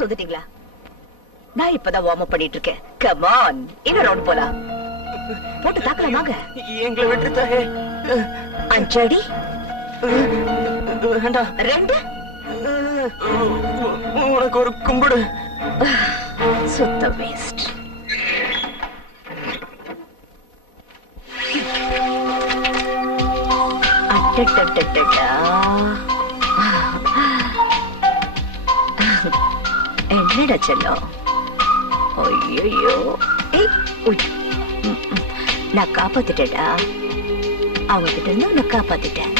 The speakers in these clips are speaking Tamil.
சொல்லிட்டீங்களா? நான் இப்பதான் வார்ம் அப் பண்ணிட்டு இருக்கேன். கம் ஆன், இன்னொரு ரவுண்ட் போலாம். போட்டு தாக்கலாமாங்க? எங்களை விட்டு தாயே. 5 அடி. வேண்டாம். 2. உனக்கு ஒரு கும்பிடு. சுத்த வேஸ்ட். அட்டட்டட்டட்டா. என்னடா செல்லம்? ஐயோ, நான் காப்பாத்திட்டேடா. அவங்க கிட்ட இருந்து உன்னை காப்பாத்திட்டேன்.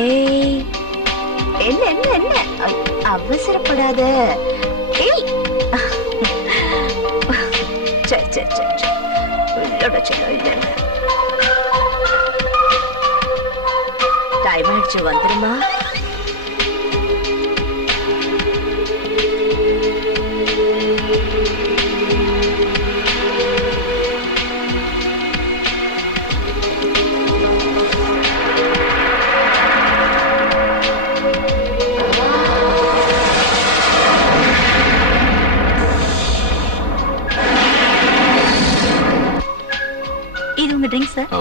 ஏய், என்ன என்ன என்ன அவசரப்படாத. ஏய், சரி சரி சரி, இல்லடா செல்லம், இல்ல டைம் ஆயிடுச்சு, வந்துருமா?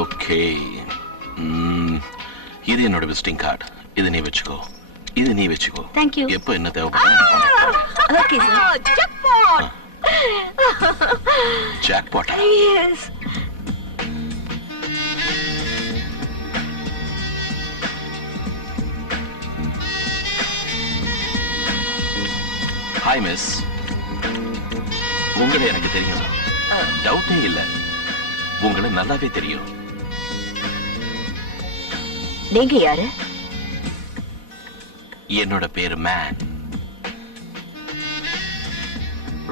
ஓகே, இது என்னோட விசிட்டிங் கார்டு. இது நீ வெச்சுக்கோ. இது நீ வெச்சுக்கோ. Thank you. எப்போ என்ன தேவைப்படும்? Okay sir. Jackpot. Jackpot. Yes. Hi miss. உங்களை எனக்கு தெரியும், டவுட்டே இல்ல. உங்களை நல்லாவே தெரியும். நீங்க யாரு? என்னோட பேரு மேன்,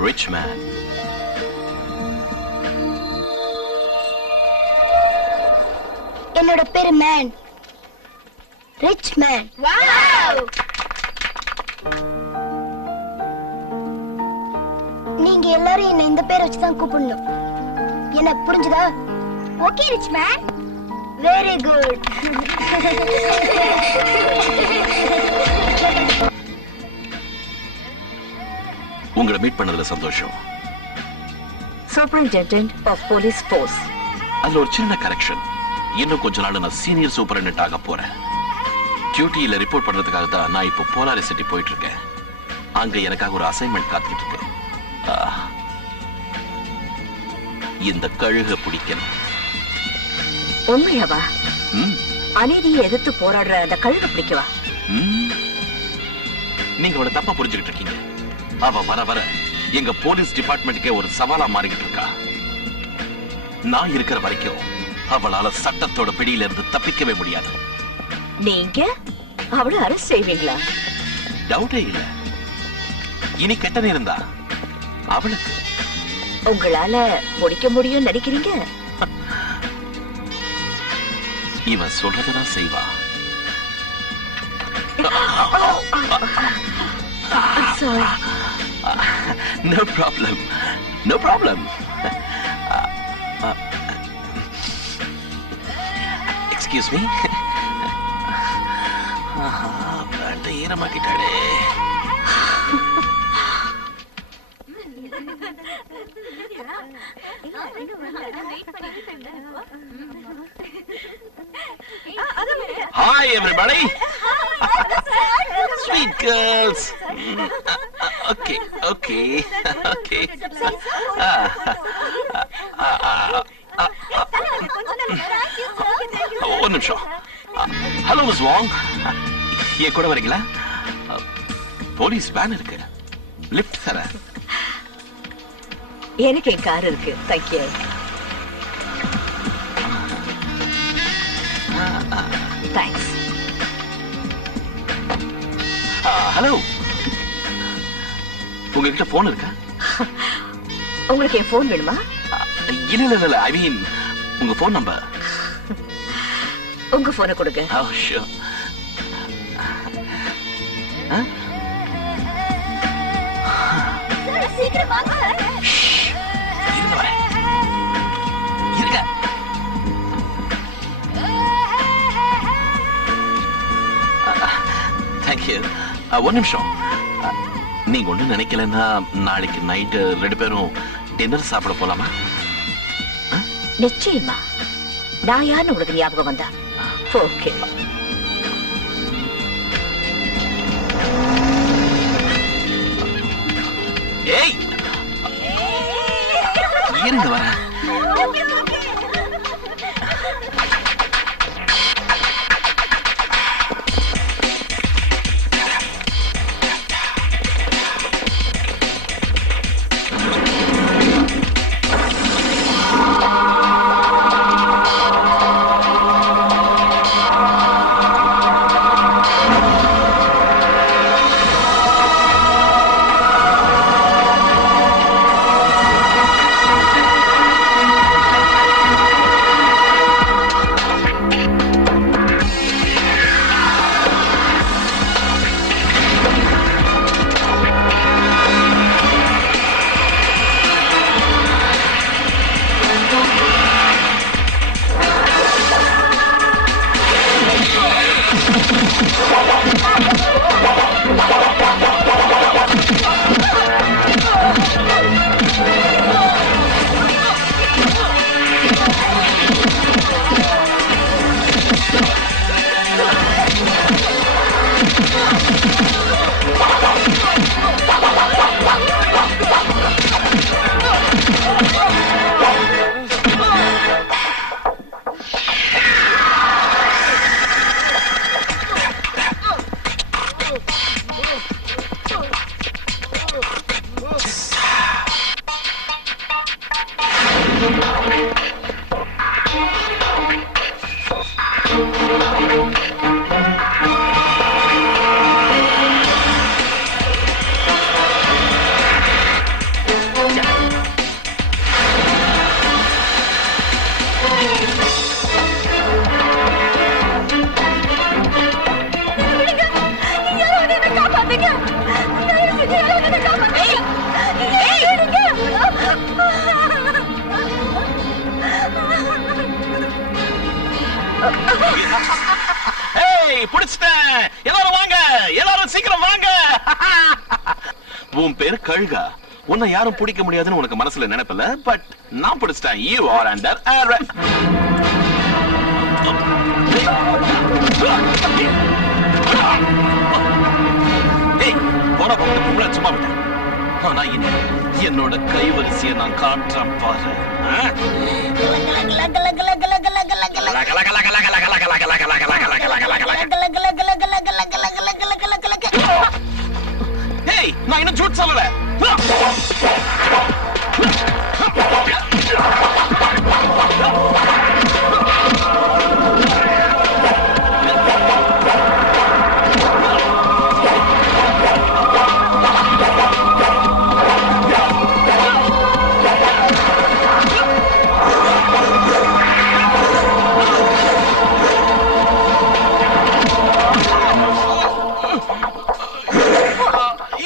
ரிச் மேன். என்னோட பேரு மேன், ரிச் மேன். வாவ்! நீங்க எல்லாரும் என்ன இந்த பேரை வச்சுதான் கூப்பிடணும். என்ன புரிஞ்சுதா? Okay rich man, very good. உங்களை மீட் பண்ணதுல சந்தோஷம். Superintendent of police force. அதுல ஒரு சின்ன கரெக்ஷன். இன்னும் கொஞ்ச நாள் நான் சீனியர் சூப்பரிண்டென்ட் ஆக போறேன். டியூட்டியில ரிப்போர்ட் பண்றதுக்காக தான் நான் இப்போ போலாரி சிட்டி போயிட்டு இருக்கேன். அங்க எனக்காக ஒரு அசைன்மெண்ட் காத்துக்கிட்டு இருக்கு. இந்த கழுக பிடிக்கணும். உண்மையாவா? அநீதியை எதிர்த்து போராடுற அந்த கழுக பிடிக்கவா? நீங்க அவளை தப்பா புரிஞ்சுக்கிட்டு இருக்கீங்க. அவ வர வர எங்க போலீஸ் டிபார்ட்மெண்ட்டுக்கே ஒரு சவாலா மாறிக்கிட்டு இருக்கா. நான் இருக்கிற வரைக்கும் அவளால சட்டத்தோட பிடியில இருந்து தப்பிக்கவே முடியாது. நீங்க அவளை அரெஸ்ட் செய்வீங்களா? டவுட்டே இல்ல. இனி கெட்ட நேரம் தான் அவளுக்கு. உங்களால முடிக்க முடியும் நினைக்கிறீங்க? இவன் சொல்றதுதான் செய்வா. Sorry. No problem. No problem. Excuse me. பேண்ட ஈரமாக்கிட்டாடே. Hi everybody. Sweet girls. Okay, okay, okay. ஒரு நிமிஷம். ஹலோ மிஸ் வாங், என் கூட வரீங்களா? போலீஸ் வேன் இருக்கு, லிஃப்ட் தர. எனக்கு என் கார் இருக்கு. தேங்க்யூ. தேங்க்ஸ். ஹலோ, உங்ககிட்ட போன் இருக்கா? உங்களுக்கு என் போன் வேணுமா? இல்ல இல்ல இல்ல, ஐ மீன் உங்க போன் நம்பர். உங்க போனை கொடுங்க. Oh sure. சீக்கிரம் வாங்க. இருங்க வரேன். இருங்க. தேங்க்யூ. ஒரு நிமிஷம். நீங்க ஒண்ணு நினைக்கலன்னா நாளைக்கு நைட்டு 2 பேரும் டின்னர் சாப்பிட போலாமா? நிச்சயமா. நான் யாருன்னு உங்களுக்கு ஞாபகம் வந்தா? ஓகே. ஏய், இருங்க வரேன். புடிச்சிட்டேன். எல்லாரும் வாங்க, எல்லாரும் சீக்கிரம் வாங்க. உன் பேரு கழுகா. உன்னை யாரும் பிடிக்க முடியாதுன்னு உனக்கு மனசுல நினைப்பல, பட் நான் பிடிச்சிட்டேன். You are under arrest. ஏய், போன பக்கம் கும்பல சும்மா விட்டேன். ஆனா இனி என்னோட கைவரிசையை நான் காட்டுறேன் பாரு. ஏய், நான் இன்னும் ஜூட் சொல்லல.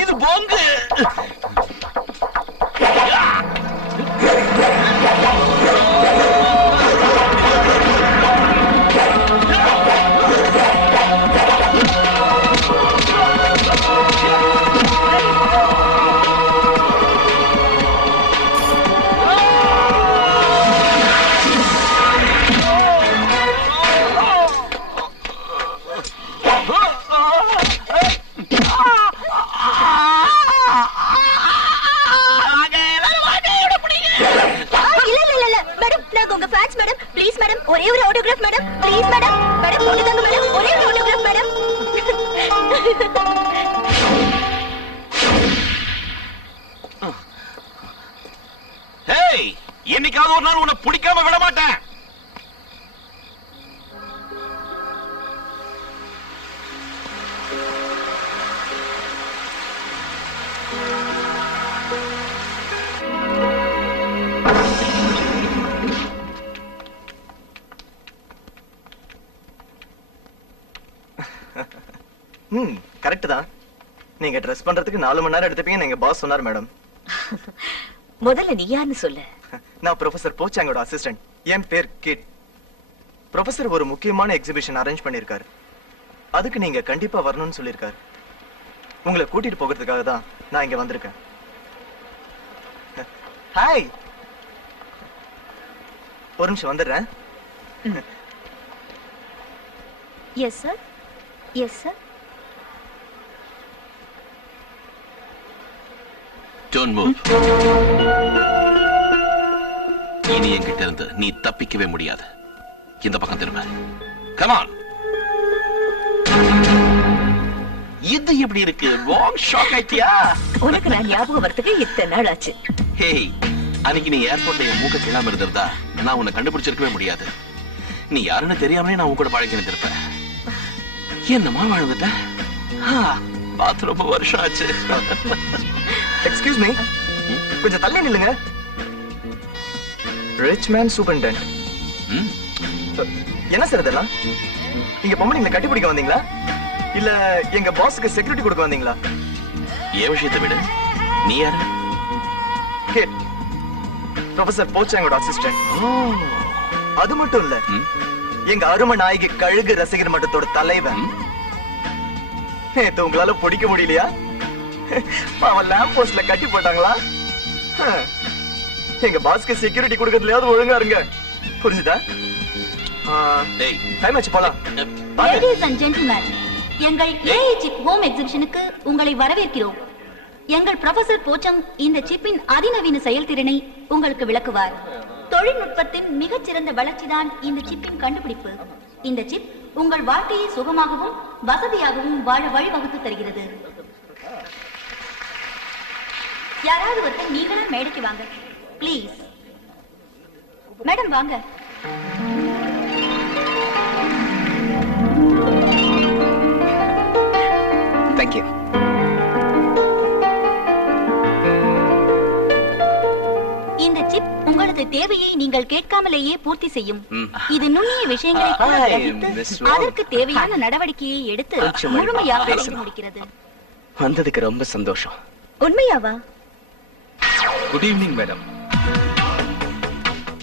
இது போங்கு. Fans madam. ப்ளீஸ் மேடம், ஒரே ஒரு autograph madam. Please madam. Madam போட்டு தாங்க மேடம், ஒரே ஒரு ஆட்டோகிராஃப் மேடம். ஹேய், என்னைக்காவது ஒரு நாள் உன்னை பிடிக்காம விட மாட்டேன். கரெக்ட் தான். நீங்க ட்ரெஸ் பண்றதுக்கு 4 மணி நேரம் எடுத்துப்பீங்க எங்க பாஸ் சொன்னார் மேடம். முதல்ல நீ யாருன்னு சொல்லு. நான் ப்ரொஃபசர் போச்சாங்கோட அசிஸ்டன்ட். என் பேர் கிட். ப்ரொஃபசர் ஒரு முக்கியமான எக்ஸிபிஷன் அரேஞ்ச் பண்ணிருக்காரு. அதுக்கு நீங்க கண்டிப்பா வரணும்னு சொல்லிருக்காரு. உங்களை கூட்டிட்டு போகிறதுக்காக தான் நான் இங்க வந்திருக்கேன். ஹாய், ஒரு நிமிஷம் வந்துடுறேன். Yes sir, yes sir. Don't move. இனி என்கிட்ட இருந்து நீ தப்பிக்கவே முடியாது. இந்த பக்கம் திரும்ப. Come on. இது எப்படி இருக்கு? வாங் ஷாக் ஆயிட்டியா? உனக்கு நான் ஞாபகம் வரதுக்கு இத்தனை நாள் ஆச்சு. ஹேய், அன்னைக்கு நீ ஏர்போர்ட்ல என் மூக்க கிளாம இருந்திருந்தா நான் உன்னை கண்டுபிடிச்சிருக்கவே முடியாது. நீ யாருன்னு தெரியாமலே நான் உன் கூட பழகி இருந்திருப்பேன். என்னமா வாழ்ந்துட்ட? பார்த்து ரொம்ப வருஷம் ஆச்சு. எக்ஸ்கியூஸ் மீ, கொஞ்சம் தள்ளி நில்லுங்க. Rich man superintendent. என்ன சார் இதெல்லாம்? நீங்க பொம்பளைங்களை கட்டி பிடிக்க வந்தீங்களா இல்ல எங்க பாஸ்க்கு செக்யூரிட்டி கொடுக்க வந்தீங்களா? ஏன் விஷயத்தை விடு. நீ யாரு? கேட், ப்ரொஃபசர் போச்சாங்கோட அசிஸ்டன்ட். அது மட்டும் இல்ல, எங்க அருமை நாயகி கழுகு ரசிகர் மன்றத்தோட தலைவன். நேத்து உங்களால பிடிக்க முடியலையா? அவன் லேம்ப் போஸ்ட்ல கட்டி போட்டாங்களா? எங்க பாஸ்க்கு செக்யூரிட்டி கொடுக்கறதுலயாவது ஒழுங்கா இருங்க. புரிஞ்சுதா? டைம் ஆச்சு, போலாம். Ladies and gentlemen, எங்கள் AI chip home exhibitionக்கு உங்களை வரவேற்கிறோம். எங்கள் ப்ரொஃபசர் போச்சங் இந்த சிப்பின் அதிநவீன செயல்திறனை உங்களுக்கு விளக்குவார். தொழில்நுட்பத்தின் மிகச்சிறந்த வளர்ச்சிதான் இந்த சிப்பின் கண்டுபிடிப்பு. இந்த சிப் உங்கள் வாழ்க்கையை சுகமாகவும் வசதியாகவும் வாழ வழிவகுத்து தருகிறது. யாராவது ஒருத்தர் நீங்களா மேடைக்கு வாங்க ப்ளீஸ். மேடம் வாங்க. Thank you. இந்த சிப் உங்களது தேவையை நீங்கள் கேட்காமலேயே பூர்த்தி செய்யும். இது நுண்ணிய விஷயங்களை கூட Hi, கிரகித்து Miss Wong. அதற்கு தேவையான நடவடிக்கையை எடுத்து முழுமையாக செய்து முடிக்கிறது. வந்ததுக்கு ரொம்ப சந்தோஷம். உண்மையாவா? Good evening madam.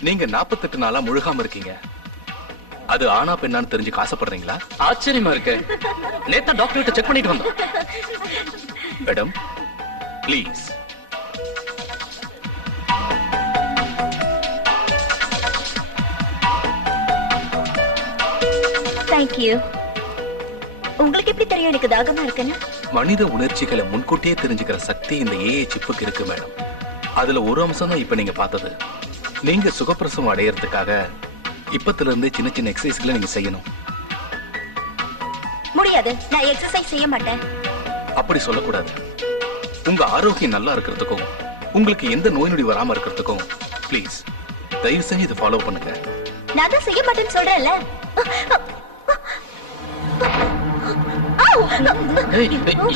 நீங்க 48 நாளா முழுகாம இருக்கீங்க. அது ஆனா பெண்ணான்னு தெரிஞ்சுக்க ஆசைப்படுறீங்களா? ஆச்சரியமா இருக்கு. நேத்தா டாக்டர் கிட்ட செக் பண்ணிட்டு வந்தோம். Madam please. Thank you. உங்களுக்கு எப்படி தெரியும் எனக்கு தாகமா இருக்குன்னு? மனித உணர்ச்சிகளை முன்கூட்டியே தெரிஞ்சுக்கிற சக்தி இந்த ஏஐ சிப்புக்கு இருக்கு மேடம். அதுல ஒரு அம்சம் தான் இப்ப நீங்க பார்த்தது. நீங்க சுகப்பிரசவம் அடையறதுக்காக இப்பத்துல இருந்தே சின்ன சின்ன எக்ஸசைஸ்களை நீங்க செய்யணும். முடியாது, நான் எக்ஸசைஸ் செய்ய மாட்டேன். அப்படி சொல்லக்கூடாது. உங்க ஆரோக்கியம் நல்லா இருக்கிறதுக்கும் உங்களுக்கு எந்த நோய் நொடி வராம இருக்கிறதுக்கும் ப்ளீஸ் தயவு செஞ்சு இதை ஃபாலோ பண்ணுங்க. நான் தான் செய்ய மாட்டேன்னு சொல்றேன்ல.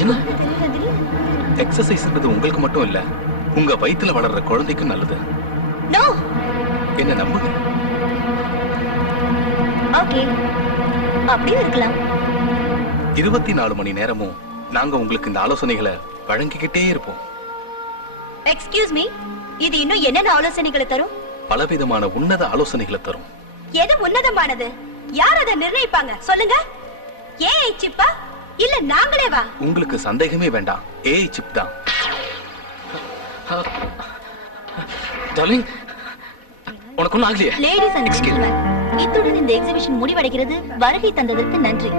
என்ன? எக்ஸசைஸ்ன்றது உங்களுக்கு மட்டும் இல்ல, உங்க வயித்துல வளர்ற குழந்தைக்கும் நல்லது. நோ. என்ன நம்புங்க. ஓகே, அப்படியே இருக்கலாம். 24 மணி நேரமும் நாங்க உங்களுக்கு இந்த ஆலோசனைகளை வழங்கிக்கிட்டே இருப்போம். எக்ஸ்கியூஸ் மீ, இது இன்னும் என்னென்ன ஆலோசனைகளை தரும்? பலவிதமான உன்னத ஆலோசனைகளை தரும். எது உன்னதமானது? யார் அதை நிர்ணயிப்பாங்க சொல்லுங்க? ஏஐ சிப்பா இல்ல நாங்களே வா? உங்களுக்கு சந்தேகமே வேண்டாம், ஏஐ சிப் தான். டார்லிங், உனக்கு ஒண்ணும் ஆகலையே? லேடிஸ் அண்ட் ஜென்டில்மேன், இத்துடன் இந்த எக்ஸிபிஷன் முடிவடைகிறது. வருகை தந்ததற்கு நன்றி.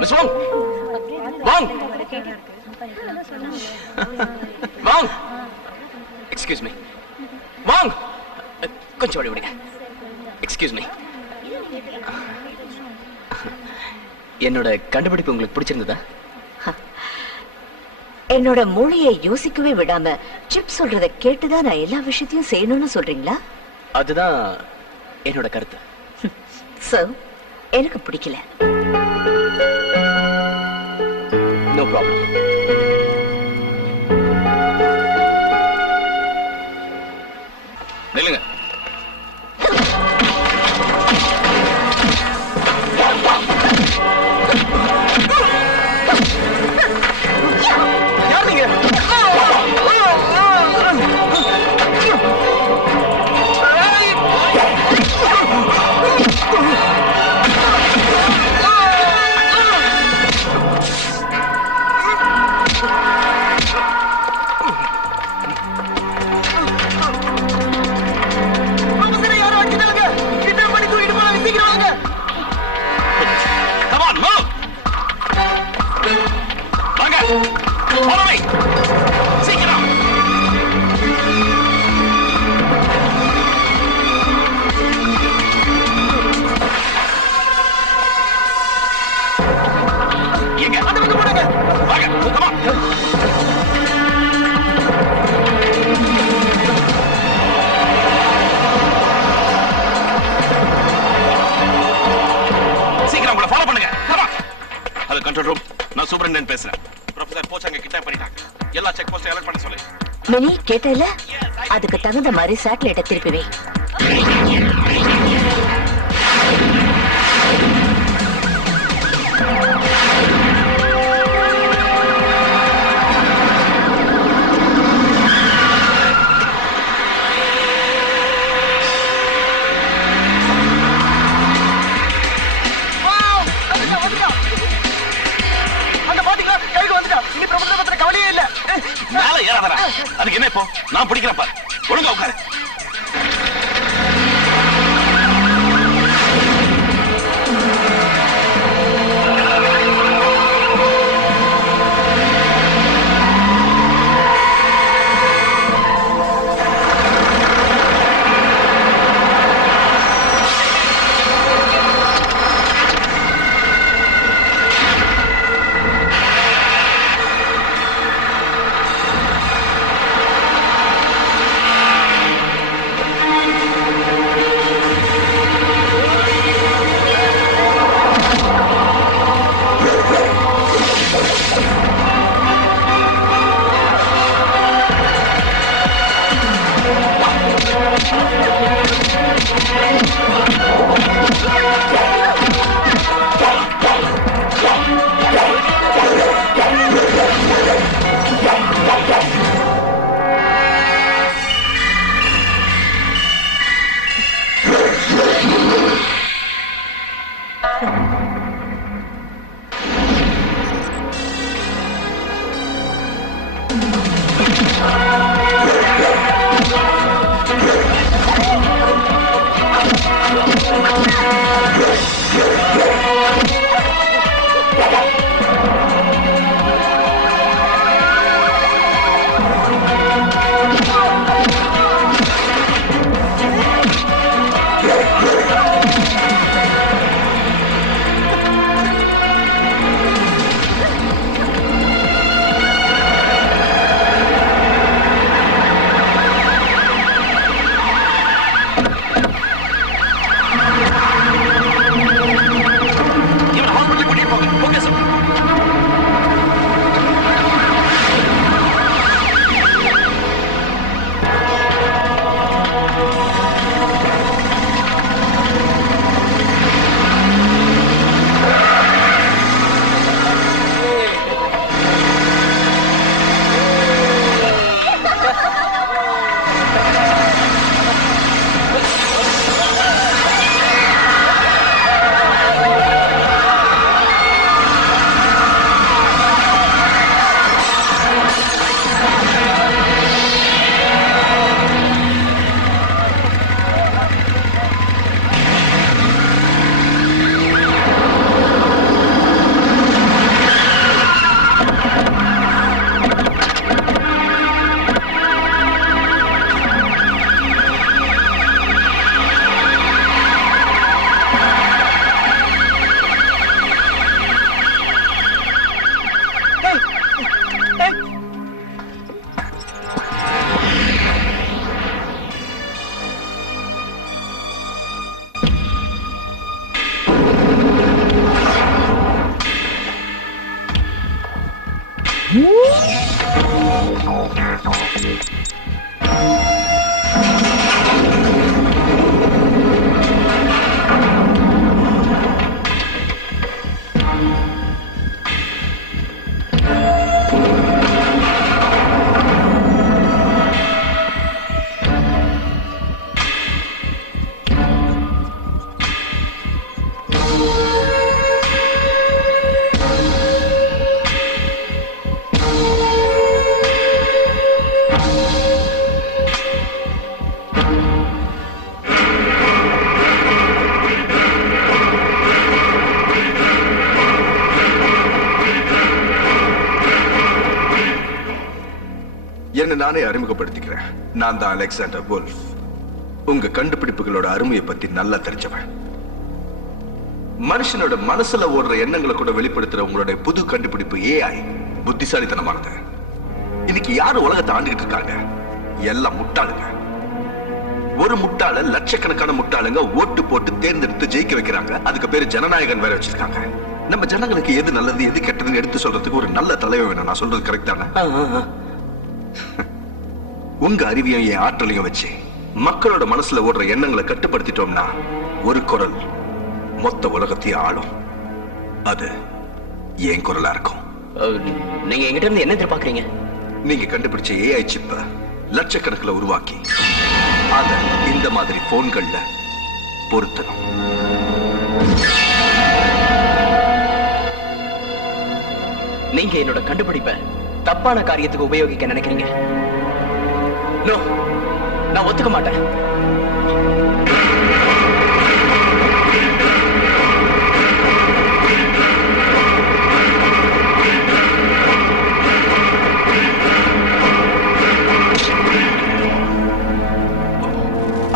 மிஸ் வாங், வாங், வாங், எக்ஸ்கியூஸ் மீ, வாங். கொஞ்சம் வழி விடுங்க. Excuse me. என்னோட கண்டுபிடிப்பு உங்களுக்கு பிடிச்சிருந்ததா? என்னோட மூளையை யோசிக்கவே விடாம சிப் சொல்றத கேட்டுதான் நான் எல்லா விஷயத்தையும் செய்யணும்னு சொல்றீங்களா? அதுதான் என்னோட கருத்து. சோ எனக்கு பிடிக்கல. No problem. நில்லுங்க. யார் நீங்க? Come on, move! வாங்க, follow me. சீக்கிரம். எங்க? அந்த பக்கம் போடுங்க. வாங்க, come on. சீக்கிரம் உங்களை ஃபாலோ பண்ணுங்க. Come on. Hello control room, நான் சூப்பரண்டன் பேசுறேன். ப்ரொஃபசர் போச்சாங்க கிட்னாப் பண்ணிட்டாங்க. எல்லா செக் போஸ்ட் அலர்ட் பண்ண சொல்லு. மினி கேட்டல, அதுக்கு தகுந்த மாதிரி சேட்டலைட்டை திருப்பி வை. மேல ஏறாதடா. அதுக்கு என்ன இப்போ? நான் பிடிக்கிறப்ப ஒழுங்கா உட்காரு. என்ன நானே அறிமுகப்படுத்திக்கிறேன். நான் தான் அலெக்சாண்டர் வுல்ஃப். உங்க கண்டுபிடிப்புகளோட அருமையை பத்தி நல்லா தெரிஞ்சவன். மனுஷனோட மனசுல ஓடுற எண்ணங்களை கூட வெளிப்படுத்துற உங்களுடைய புது கண்டுபிடிப்பு AI புத்திசாலித்தனமானது. இன்னைக்கு யாரு உலகத்தை ஆண்டுகிட்டு இருக்காங்க? எல்லாம் முட்டாளுங்க. ஒரு முட்டாள லட்சக்கணக்கான முட்டாளுங்க ஓட்டு போட்டு தேர்ந்தெடுத்து ஜெயிக்க வைக்கிறாங்க. அதுக்கு பேரு ஜனநாயகன் வேற வச்சிருக்காங்க. நம்ம ஜனங்களுக்கு எது நல்லது எது கெட்டதுன்னு எடுத்து சொல்றதுக்கு ஒரு நல்ல தலைவர் வேணும். நான் சொல்றது கரெக்ட் தானே? உங்க அறிவையும் என் ஆற்றலையும் வச்சு மக்களோட மனசுல ஓடுற எண்ணங்களை கட்டுப்படுத்திட்டோம்னா ஒரு குரல் மொத்த உலகத்தையும் ஆளும். அது என் குரலா இருக்கும். நீங்க எங்கிட்ட இருந்து என்ன எதிர்பார்க்கறீங்க? நீங்க கண்டுபிடிச்ச AI சிப்ப லட்சக்கணக்கில் உருவாக்கி அத இந்த மாதிரி போன்கள்ல பொருத்தணும். நீங்க என்னோட கண்டுபிடிப்ப தப்பான காரியத்துக்கு உபயோகிக்க நினைக்கிறீங்க. நோ, நான் ஒத்துக்க மாட்டேன்.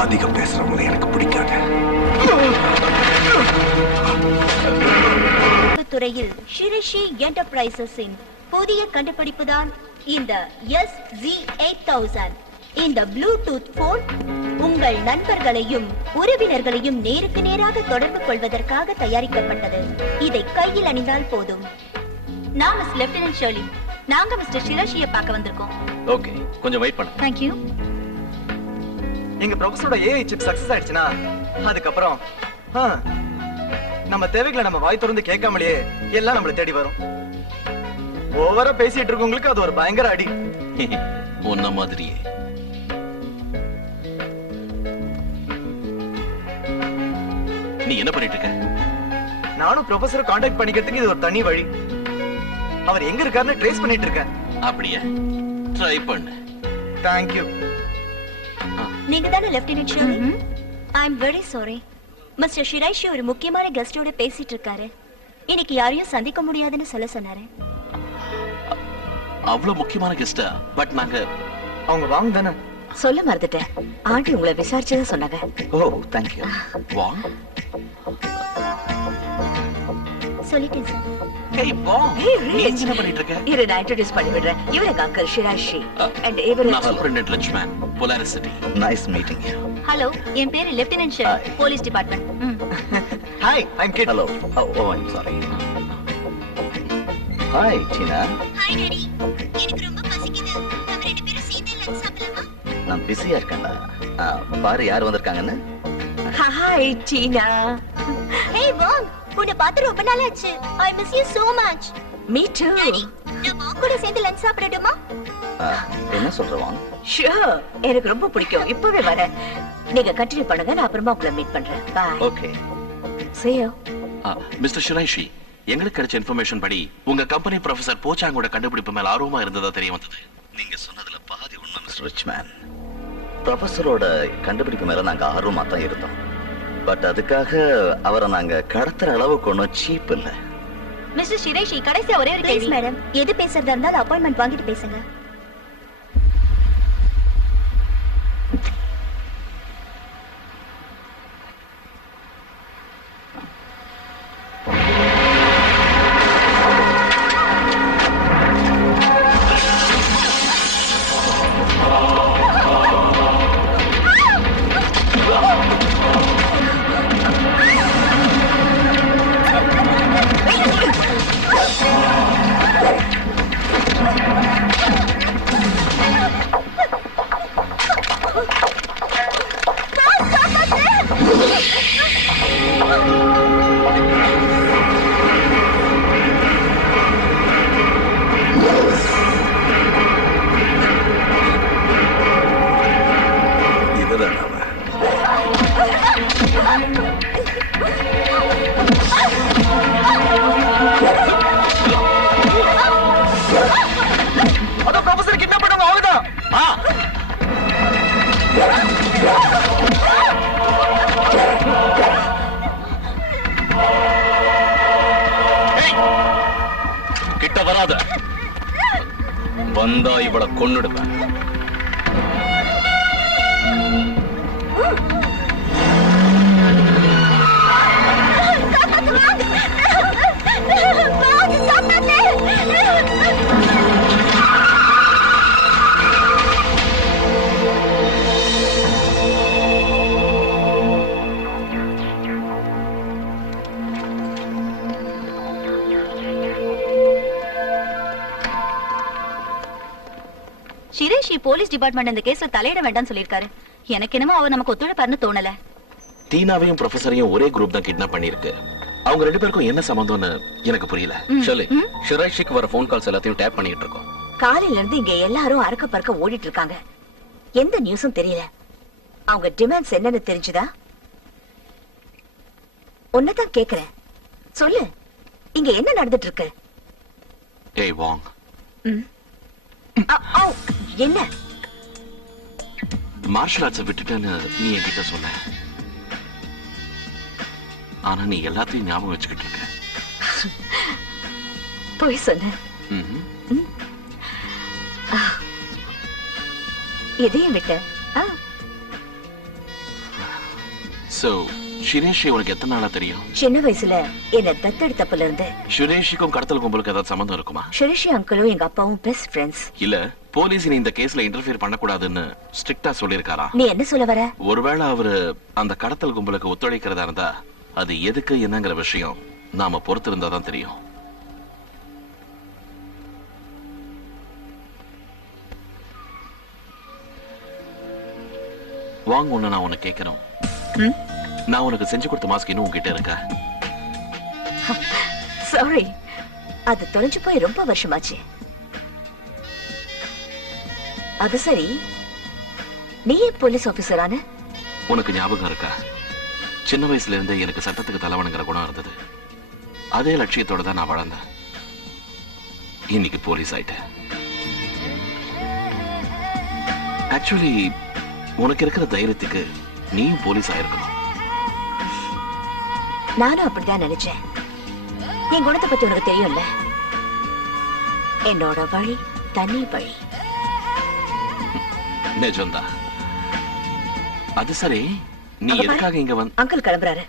அதிகம் பேசுறவங்களை எனக்கு பிடிக்காது. துறையில் ஷிரிஷி என்டர்பிரைசஸின் புதிய கண்டுபிடிப்பு தான் இந்த SZ8000. இந்த ப்ளூடூத் போன் உங்கள் நண்பர்களையும் உறவினர்களையும் நேருக்கு நேராக தொடர்பு கொள்வதற்காக தயாரிக்கப்பட்டது. இதை கையில் அணிந்தால் போதும். நான் மிஸ் லெப்டினன்ட் ஷர்லி. நாங்க மிஸ்டர் ஷிரஷியை பார்க்க வந்திருக்கோம். ஓகே, கொஞ்சம் வெயிட் பண்ணு. Thank you. எங்க ப்ரொஃபஸரோட AI சிப் சக்சஸ் ஆயிடுச்சுனா அதுக்கப்புறம் நம்ம தேவைகளை நம்ம வாய் திறந்து கேட்காமலேயே எல்லாம் நம்மள தேடி வரும். ஓவரா பேசிட்டு இருக்கவங்களுக்கு அது ஒரு பயங்கர அடி. உன்ன மாதிரியே. நீ என்ன பண்ணிட்டு இருக்க? நானும் ப்ரொஃபஸரை காண்டாக்ட் பண்ணிக்கிறதுக்கு இது ஒரு தனி வழி. அவர் எங்க இருக்காருன்னு ட்ரேஸ் பண்ணிட்டு இருக்கேன். அப்படியே ட்ரை பண்ணு. Thank you. நீங்க தானே lieutenant Shirley? I am very sorry. Mister Shiraishi ஒரு முக்கியமான கெஸ்டோட பேசிட்டு இருக்காரு. இன்னைக்கு யாரையும் சந்திக்க முடியாதுன்னு சொல்ல சொன்னாரு. அவ்வளவு முக்கியமான கெஸ்டா? பட் நாங்க அவங்க வாங்க தானே? சொல்ல மறந்துட்டேன். ஆண்டி உங்களை விசாரிச்சதா சொன்னாங்க. ஓ, thank you. வாங். சொல்லிட்டேன் சார். ஹேய் வாங். Hey, நீ Rich. என்ன பண்ணிட்டு இருக்க? இரு, நான் இன்ட்ரோடியூஸ் பண்ணி விடுறேன். இவர் எங்க அங்கிள் ஷிராஷி. அண்ட் இவர் நான் சூப்பரிண்டென்டென்ட் லட்சுமன், போலாரிசிட்டி. Nice meeting you. ஹலோ, என் பேரு lieutenant Shirley, police department. Hi, I'm Kid. Hello. Oh, I'm sorry. Hi, Tina. Hi daddy. எனக்கு ரொம்ப பசிக்குது. நம்ம ரெண்டு பேரும் சேர்ந்து லஞ்ச் சாப்பிடலாமா? நான் பிஸியா இருக்கேன்டா. பாரு யார் வந்திருக்காங்கன்னு. ஹாய் டீனா. ஹே வாங், உன்னை பார்த்து ரொம்ப நாள் ஆச்சு. I miss you so much. Me too. நான் வாங் கூட சேர்ந்து லஞ்ச் சாப்பிடட்டுமா? என்ன சொல்றவான்? ஷூர், எனக்கு ரொம்ப பிடிக்கும். இப்பவே வரேன். நீங்க கண்டினியூ பண்ணுங்க, நான் அப்புறமா உங்களை மீட் பண்றேன். Bye. Okay. See you. Mister Shiraishi, எங்களுக்கு கிடைச்ச இன்ஃபர்மேஷன் படி உங்க கம்பெனி ப்ரொஃபசர் போச்சாங்கோட கண்டுபிடிப்பு மேல ஆர்வமா இருந்ததா தெரிய வந்தது. நீங்க சொன்னதுல பாதி உண்மை மிஸ்டர் ரிச்மேன். ப்ரொஃபஸரோட கண்டுபிடிப்பு மேல நாங்க ஆர்வமா தான் இருந்தோம். பட் அதுக்காக அவரை நாங்க கடத்துற அளவுக்கு ஒன்றும் சீப் இல்ல. மிஸ்டர் ஷிரைஷி, கடைசியா ஒரே ஒரு கேள்வி. மேடம், எது பேசுறதா இருந்தாலும் அப்பாயின்மெண்ட் வாங்கிட்டு பேசுங்க. அதான் ப்ரொஃபசர் கிட்னாப் பண்ணவங்க அவங்கதான். கிட்ட வராத. வந்தா இவளை கொன்னுடுவேன். ஷிரேஷி போலீஸ் டிபார்ட்மெண்ட் இந்த கேஸ்ல தலையிட வேண்டாம்னு சொல்லிருக்காரு. எனக்கு என்னமோ அவர் நமக்கு ஒத்துழைப்பாருன்னு தோணல. டீனாவையும் ப்ரொஃபஸரையும் ஒரே குரூப் தான் கிட்னாப் பண்ணிருக்கு. அவங்க ரெண்டு பேருக்கும் என்ன சம்பந்தம்னு எனக்கு புரியல. ஷர்லி, ஷிரேஷிக்கு வர ஃபோன் கால்ஸ் எல்லாத்தையும் டேப் பண்ணிட்டு இருக்கோம். காலையில இருந்து இங்க எல்லாரும் அறக்க பறக்க ஓடிட்டு இருக்காங்க. எந்த நியூஸும் தெரியல. அவங்க டிமாண்ட்ஸ் என்னன்னு தெரிஞ்சுதா? உன்னதான் கேக்குறேன், சொல்லு, இங்க என்ன நடந்துட்டு இருக்கு? ஏய் வாங், என்ன மார்ஷல் ஆர்ட்ஸை விட்டுட்டேன்னு நீ என்கிட்ட சொன்ன. ஆனா நீ எல்லாத்தையும் ஞாபகம் வச்சுக்கிட்டு இருக்க. போய் சொன்ன. எதையும் விட்ட? சோ ஷிரேஷி உனக்கு எத்தனை நாளா தெரியும்? சின்ன வயசுல என்ன தத்தெடுத்தப்பல இருந்து. ஷிரேஷிக்கும் கடத்தல் கும்பலுக்கு ஏதாவது சம்பந்தம் இருக்குமா? ஷிரேஷி அங்கிளும் எங்க அப்பாவும் பெஸ்ட் ஃப்ரெண்ட்ஸ். இல்ல போலீஸ் இந்த கேஸ்ல இன்டர்ஃபியர் பண்ணக்கூடாதுன்னு ஸ்ட்ரிக்ட்டா சொல்லிருக்காரா? நீ என்ன சொல்ல வர? ஒருவேளை அவரு அந்த கடத்தல் கும்பலுக்கு ஒத்துழைக்கிறதா இருந்தா அது எதுக்கு என்னங்கிற விஷயம் நாம பொறுத்திருந்தா தான் தெரியும். வாங்க, ஒண்ணு நான் உனக்கு கேட்கணும். நான் உனக்கு செஞ்சு கொடுத்த மாஸ்க் இன்னும் உங்ககிட்ட இருக்கா? சாரி, அது தொலைஞ்சு போய் ரொம்ப வருஷமாச்சு. அது சரி, நீயே போலீஸ் ஆபீசரான? உனக்கு ஞாபகம் இருக்கா? சின்ன வயசுல இருந்தே எனக்கு சட்டத்துக்கு தலைவணுங்கிற குணம் இருந்தது. அதே லட்சியத்தோட தான் நான் வளர்ந்தேன். இன்னைக்கு போலீஸ் ஆயிட்டேன். ஆக்சுவலி உனக்கு இருக்கிற தைரியத்துக்கு நீயும் போலீஸ் ஆயிருக்கணும். நானும் அப்படிதான் நினைச்சேன். என் குணத்தை பத்தி உனக்கு தெரியும்ல. என்னோட வழி தனி வழி. நிஜம்தான். அது சரி, நீ எதுக்காக இங்க வந்து? அங்கிள் கிளம்புறாரு.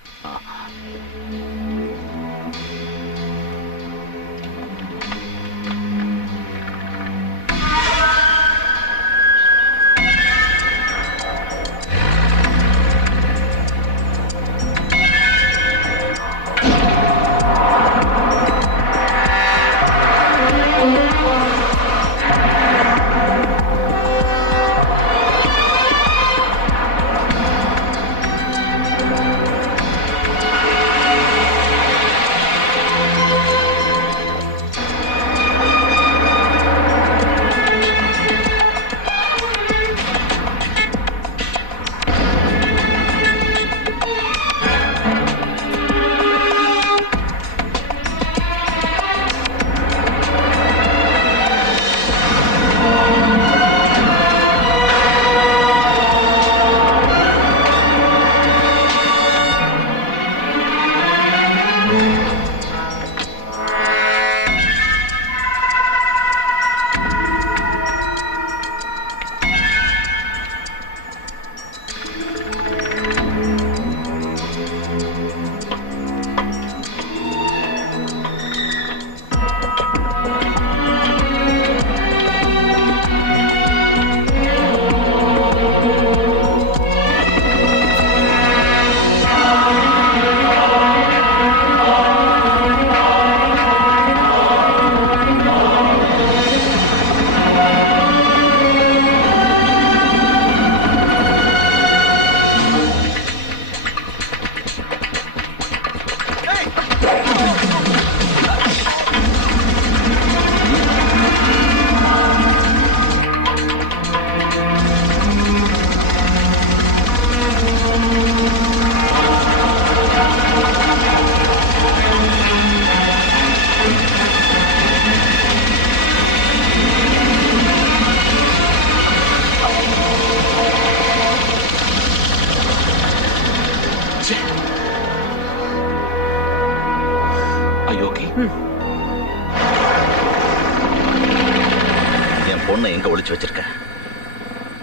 என் பொண்ணை எங்க ஒளிச்சு வச்சிருக்க?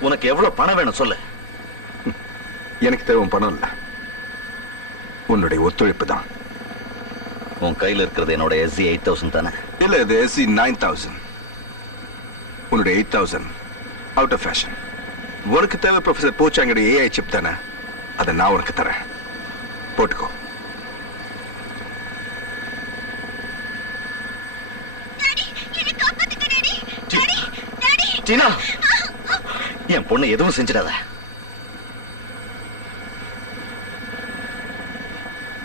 உனக்கு எவ்வளவு பணம் வேணும் சொல்லு. எனக்கு தேவை பணம் இல்ல, உன்னுடைய ஒத்துழைப்பு தான். உன் கையில இருக்கிறது என்னோட SC 8000 தானே? இல்ல, இது SC 9000. உன்னுடைய 8000 அவுட் ஆஃப் ஃபேஷன். உனக்கு தேவை ப்ரொஃபசர் போச்சாங்கோட AI சிப் தானே? அதை நான் உனக்கு தரேன், போட்டுக்கோ. டீனா, என் பொண்ணு எதுவும் செஞ்சிடாத.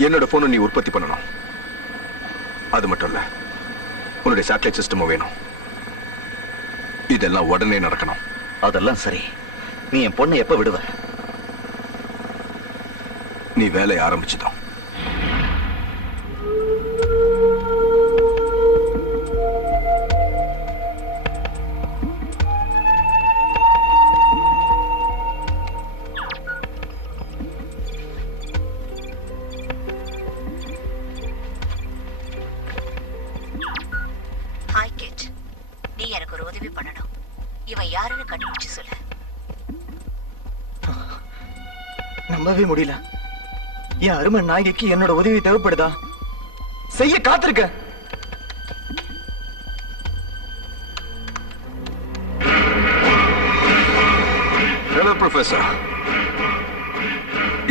என்னோட போனை நீ உற்பத்தி பண்ணணும். அது மட்டும் இல்ல, உன்னுடைய சேட்டலைட் சிஸ்டமும் வேணும். இதெல்லாம் உடனே நடக்கணும். அதெல்லாம் சரி, நீ என் பொண்ணை எப்ப விடுவ? நீ வேலையை ஆரம்பிச்சுதான். ஹாய் கிட், நீ எனக்கு ஒரு உதவி பண்ணணும். இவன் யாருன்னு கண்டுபிடிச்சு சொல்லு. நம்பவே முடியல. என் அருமை நாயகிக்கு என்னோட உதவி தேவைப்படுதா? செய்ய காத்திருக்க. ஹலோ ப்ரொஃபசர்,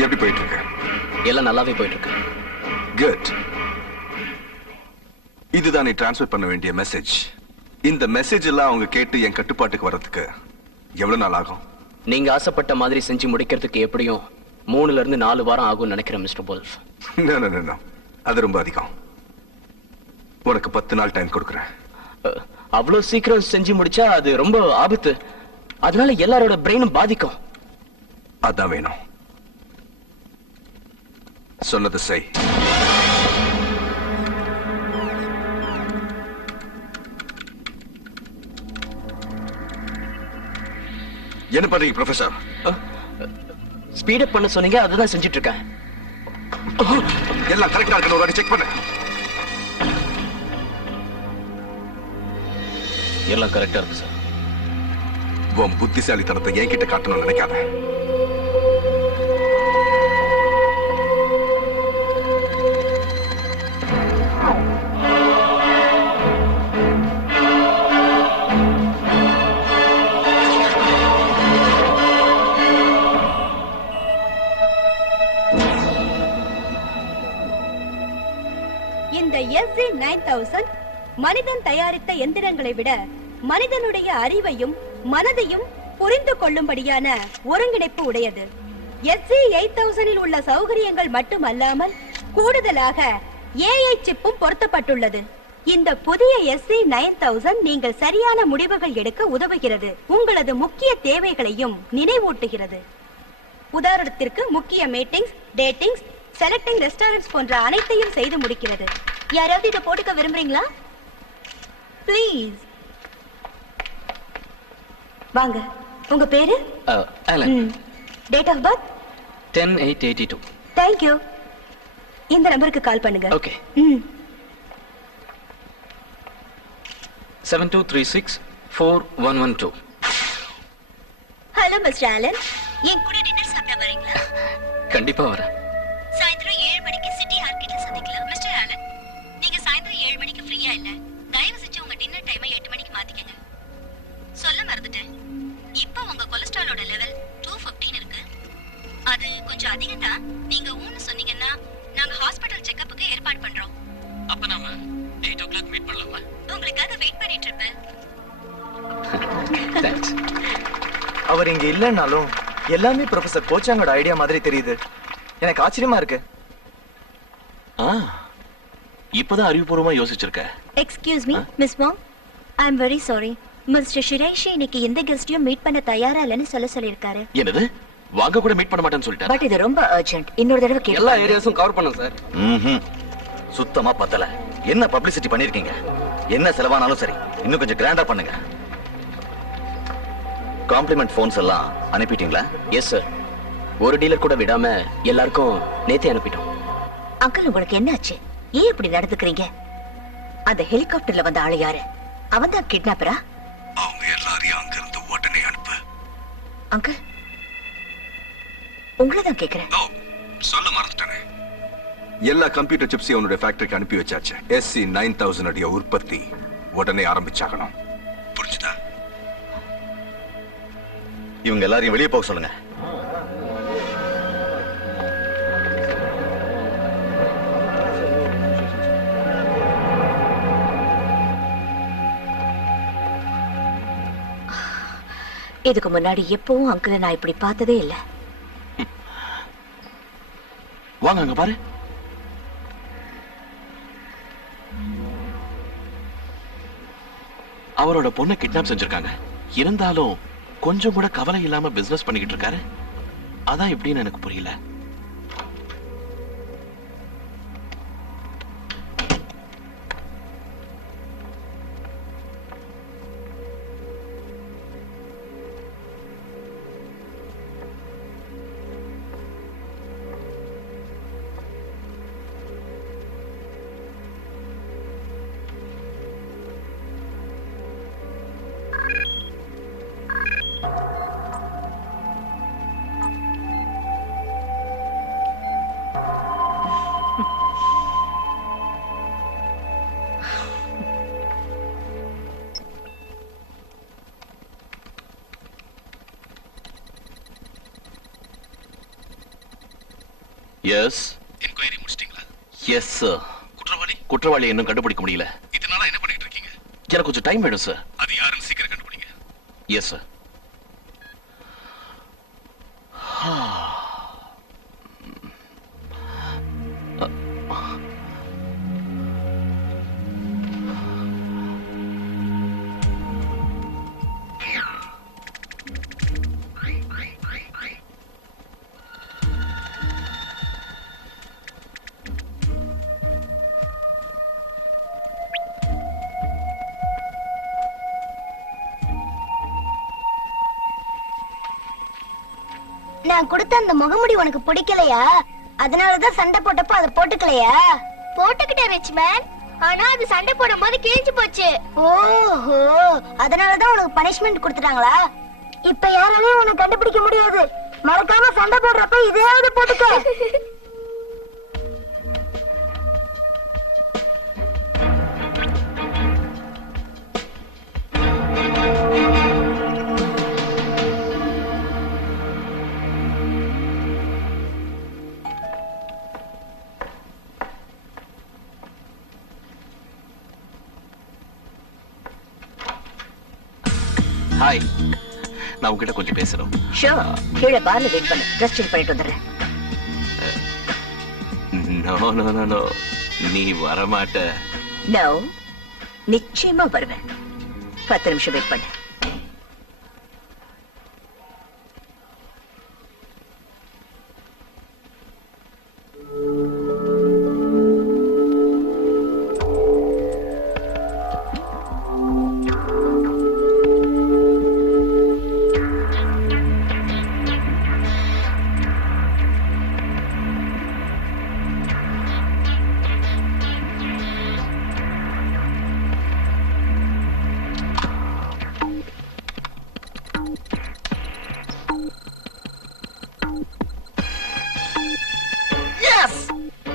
எப்படி போயிட்டு இருக்க? எல்லாம் நல்லாவே போயிட்டு இருக்கு. குட். இதுதான் நீ டிரான்ஸ்ஃபர் பண்ண வேண்டிய மெசேஜ். இந்த மெசேஜ் எல்லாம் அவங்க கேட்டு என் கட்டுப்பாட்டுக்கு வர்றதுக்கு எவ்வளவு நாள் ஆகும்? நீங்க ஆசைப்பட்ட மாதிரி செஞ்சு முடிக்கிறதுக்கு எப்படியும் 3 to 4 வாரம் ஆகும் நினைக்கிறேன் மிஸ்டர் போல்ஃப். No. அது ரொம்ப அதிகம். உனக்கு 10 நாள் டைம் கொடுக்குறேன். அவ்வளவு சீக்கிரம் செஞ்சு முடிச்சா அது ரொம்ப ஆபத்து. அதனால எல்லாரோட பிரெயினும் பாதிக்கும். அதான் வேணும். சொன்னது செய். என்ன பண்றீங்க ப்ரொஃபசர்? ஸ்பீட் அப் பண்ண சொன்னீங்க, அதுதான் செஞ்சுட்டு இருக்கேன். எல்லாம் கரெக்டா இருக்கணும், ஒரு வாட்டி செக் பண்ணு. எல்லாம் கரெக்டா இருக்கு சார். உன் புத்திசாலித்தனத்தை என்கிட்ட காட்டணும்னு நினைக்காத. இந்த SC 9000 மனிதன் தயாரித்த எந்திரங்களை விட மனிதனுடைய அறிவையும் மனதையும் புரிந்து கொள்ளும்படியான ஒருங்கிணைப்பு உடையது. SC 8000 உள்ள சௌகரியங்கள் மட்டுமல்லாமல் கூடுதலாக AI சிப்பும் பொருத்தப்பட்டுள்ளது. இந்த புதிய SC 9000 நீங்கள் சரியான முடிவுகள் எடுக்க உதவுகிறது. உங்களது முக்கிய தேவைகளையும் நினைவூட்டுகிறது. உதாரணத்திற்கு முக்கிய மீட்டிங்ஸ், டேட்டிங்ஸ், செலக்டிங் ரெஸ்டாரண்ட்ஸ் போன்ற அனைத்தையும் செய்து முடிக்கிறது. யாராவது இதை போட்டுக்க விரும்புறீங்களா? ப்ளீஸ் வாங்க. உங்க பேரு? Date of birth? 10/8/82. Thank you. இந்த நம்பருக்கு கால் பண்ணுங்க. ஓகே. 72364112. ஹலோ மிஸ்டர் ஆலன், என் கூட டின்னர் சாப்பிட வரீங்களா? கண்டிப்பா வரேன். சாயந்தரம் 7 மணிக்கு சிட்டி ஆர்கிட்ல சந்திக்கலாம். மிஸ்டர் ஆலன், நீங்க சாயந்தரம் 7 மணிக்கு ஃப்ரீயா இல்ல? தயவு செஞ்சு உங்க டின்னர் டைமை 8 மணிக்கு மாத்திக்கங்க. சொல்ல மறந்துட்டேன், இப்போ உங்க கொலஸ்ட்ராலோட லெவல் 215 இருக்கு. அது கொஞ்சம் அதிகம் தான். நீங்க ஊன்னு சொன்னீங்கன்னா நாங்க ஹாஸ்பிடல் செக்கப்புக்கு ஏற்பாடு பண்றோம். அப்ப நாம 8 o'clock மீட் பண்ணலாமா? உங்களுக்காக வெயிட் பண்ணிட்டு இருப்பேன். தேங்க்ஸ். அவர் இங்க இல்லைன்னாலும் எல்லாமே ப்ரொஃபசர் போச்சாங்கோட ஐடியா மாதிரி தெரியுது. எனக்கு ஆச்சரியமா இருக்கு. இப்பதான் அறிவுபூர்வமா யோசிச்சிருக்க. Excuse me miss Wang, I am very sorry. Mister Shiraishi இன்னைக்கு எந்த கெஸ்டையும் மீட் பண்ண தயாரா இல்லைன்னு சொல்லியிருக்காரு. என்னது? வாங்க கூட மீட் பண்ண மாட்டேன்னு சொல்லிட்டாரு. பட் இது ரொம்ப அர்ஜென்ட். இன்னொரு தடவை கேளு. எல்லா ஏரியாஸும் கவர் பண்ணோம் சார். சுத்தமா பத்தல. என்ன பப்ளிசிட்டி பண்ணிருக்கீங்க? என்ன செலவானாலும் சரி, இன்னும் கொஞ்சம் கிராண்டா பண்ணுங்க. காம்ப்ளிமெண்ட் போன்ஸ் எல்லாம் அனுப்பிட்டீங்களா? Yes sir. ஒரு டீலர் கூட விடாம எல்லாருக்கும் நேத்தே அனுப்பிட்டோம். அங்கிள், உங்களுக்கு என்ன ஆச்சு? ஏன் இப்படி நடந்துக்கிறீங்க? அந்த ஹெலிகாப்டர்ல வந்த ஆளு யாரு? அவன் தான் கிட்னாப்பரா? அவங்க எல்லாரையும் அங்கிருந்து உடனே அனுப்பு. அங்கிள், உங்களை தான் கேக்குறேன். ஓ, சொல்ல மறந்துட்டேனே. எல்லா கம்ப்யூட்டர் சிப்ஸையும் அவனுடைய ஃபேக்டரிக்கு அனுப்பி வச்சாச்சு. SC 9000 உடைய உற்பத்தி உடனே ஆரம்பிச்சாகணும். புரிஞ்சுதா? இவங்க எல்லாரையும் வெளியே போக சொல்லுங்க. இதுக்கு முன்னாடி எப்பவும் அங்கிளை நான் இப்படி பார்த்ததே இல்ல. வாங்க அங்க பாரு. அவரோட பொண்ணை கிட்னாப் செஞ்சிருக்காங்க. இருந்தாலும் கொஞ்சம் கூட கவலை இல்லாம பிசினஸ் பண்ணிக்கிட்டு இருக்காரு. அதான் எப்படின்னு எனக்கு புரியல. எஸ். என்கொயரி முடிச்சிட்டீங்களா? Yes sir. குற்றவாளி இன்னும் கண்டுபிடிக்க முடியல. இதனால என்ன பண்ணிட்டு இருக்கீங்க? எனக்கு கொஞ்சம் டைம் வேணும் சார். அது யாருன்னு சீக்கிரம் கண்டுபிடிங்க. Yes sir. நான் கொடுத்த அந்த முகமுடி உனக்கு பிடிக்கலையா? அதனாலதான் சண்டை போட்டப்போ அதை போட்டுக்கலையா? போட்டுக்கிட்டேன் ரிச்மேன். ஆனா அது சண்டை போடும் போது கிழிஞ்சு போச்சு. ஓஹோ, அதனாலதான் உனக்கு பனிஷ்மெண்ட் கொடுத்துட்டாங்களா? இப்ப யாராலையும் உன்னை கண்டுபிடிக்க முடியாது. மறக்காம சண்டை போடுறப்ப இதையாவது போட்டுக்க. ஹாய், நான் உங்ககிட்ட கொஞ்சம் பேசணும். ஷூர், கீழே பார்ல வெயிட் பண்ணு. ட்ரெஸ் சேஞ்ச் பண்ணிட்டு வந்துடுறேன். நோ நோ நோ நோ, நீ வரமாட்ட. நோ, நிச்சயமா வருவேன். 10 நிமிஷம் வெயிட் பண்ணு.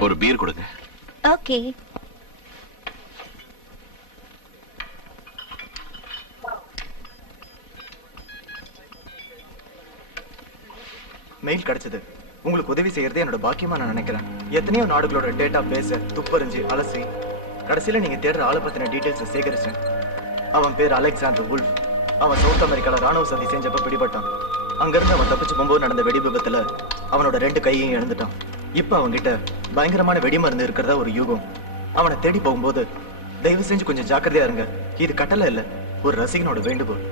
ஒரு பீர் கொடுங்க. ஓகே. மெயில் கிடைச்சது. உங்களுக்கு உதவி செய்யறது என்னோட பாக்கியமா நான் நினைக்கிறேன். எத்தனையோ நாடுகளோட டேட்டா பேஸ துப்பறிஞ்சு அலசி கடைசியில நீங்க தேடுற ஆளை பத்தின டீடைல்ஸ் சேகரிச்சேன். அவன் பேர் அலெக்சாண்டர் வுல்ஃப். அவன் சவுத் அமெரிக்கால ராணுவ சதி செஞ்சப்ப பிடிபட்டான். அங்கிருந்து அவன் தப்பிச்சு போகும்போது நடந்த வெடி விபத்துல அவனோட 2 கையையும் இழந்துட்டான். இப்ப அவன்கிட்ட பயங்கரமான வெடிமருந்து இருக்கிறதா ஒரு யூகம். அவனை தேடி போகும்போது தயவு செஞ்சு கொஞ்சம் ஜாக்கிரதையா இருங்க. இது கட்டளை இல்ல, ஒரு ரசிகனோட வேண்டுகோள்.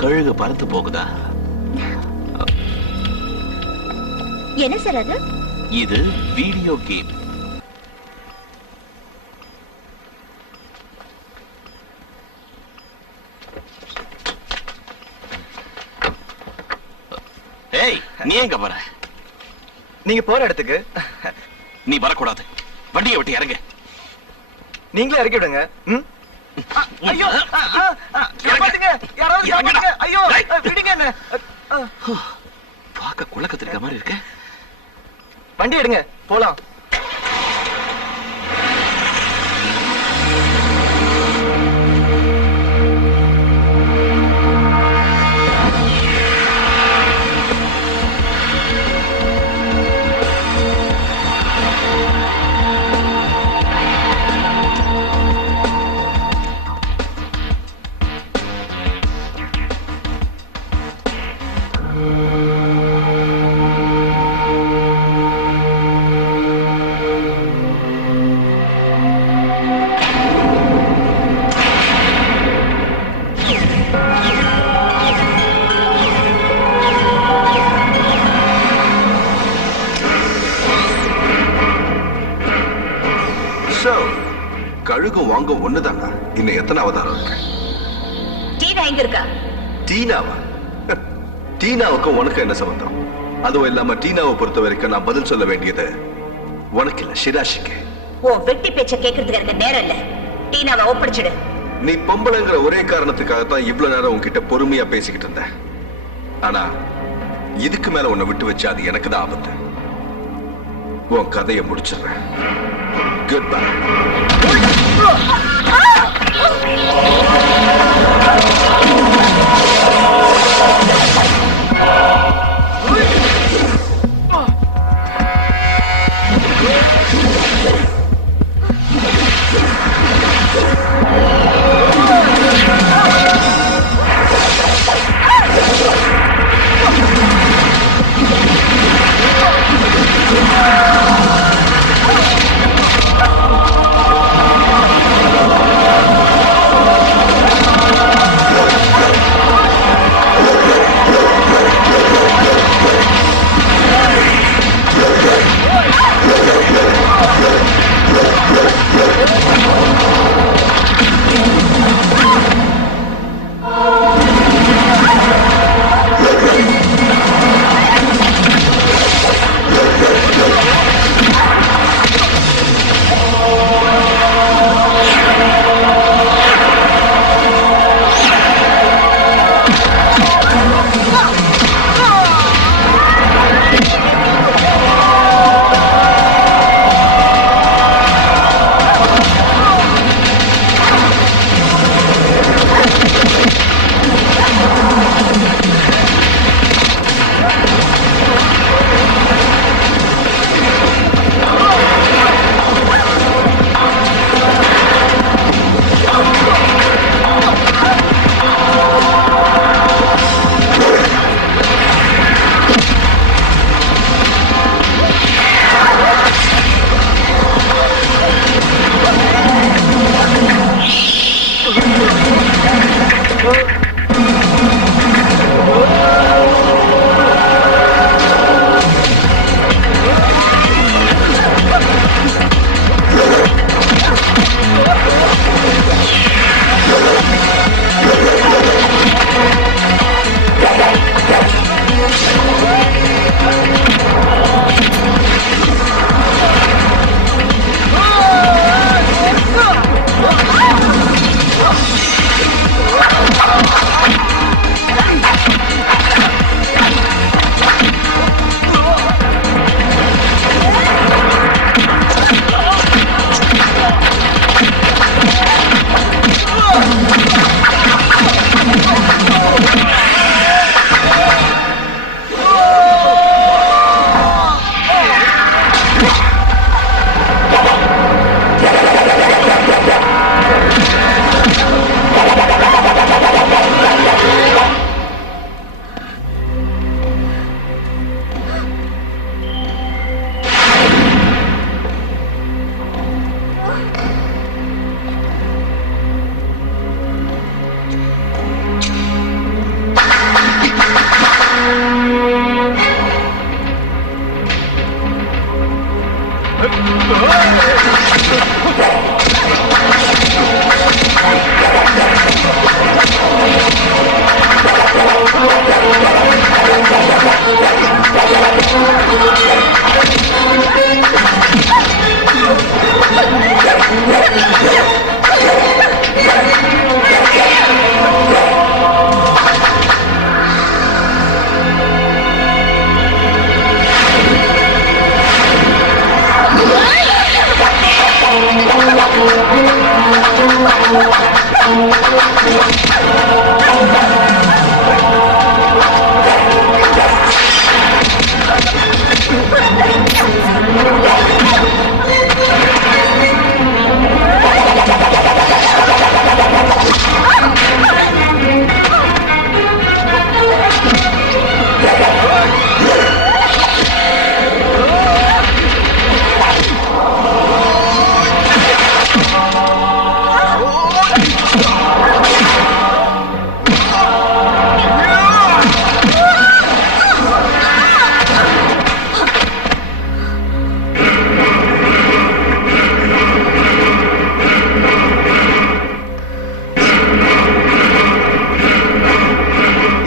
கழுகு பறந்து போகுதா? என்ன சார் அது? இது வீடியோ கேம். ஏய், நீ எங்க போற? நீங்க போற இடத்துக்கு. நீ வரக்கூடாது. வண்டியை விட்டு இறங்க. நீங்களே இறக்கி விடுங்க. ஐயோ, காப்பாத்துங்க, யாராவது காப்பாத்துங்க. ஐயோ, விடுங்க என்ன. பார்க்க குழக்கத்திருக்க மாதிரி இருக்க. வண்டி எடுங்க, போலாம். கழுகு வாங்க ஒண்ணுதானா? இன்னும் எத்தனை அவதாரம் இருக்கு? டீனா எங்க இருக்கா? டீனாவா? டீனாவுக்கும் உனக்கு என்ன சம்பந்தம்? அதுவும் இல்லாம டீனாவை பொறுத்த வரைக்கும் நான் பதில் சொல்ல வேண்டியது உனக்கு இல்ல, ஷிராஷிக்கு. ஓ, வெட்டி பேச்ச கேட்கறதுக்கு எனக்கு நேரம் இல்ல. டீனாவை ஒப்படைச்சிடு. நீ பொம்பளைங்கிற ஒரே காரணத்துக்காக தான் இவ்வளவு நேரம் உன்கிட்ட பொறுமையா பேசிக்கிட்டு இருந்தேன். ஆனா இதுக்கு மேல உன்னை விட்டு வச்சு அது எனக்கு தான் ஆபத்து. உன் கதையை முடிச்சிடுறேன். Good bye. Ah!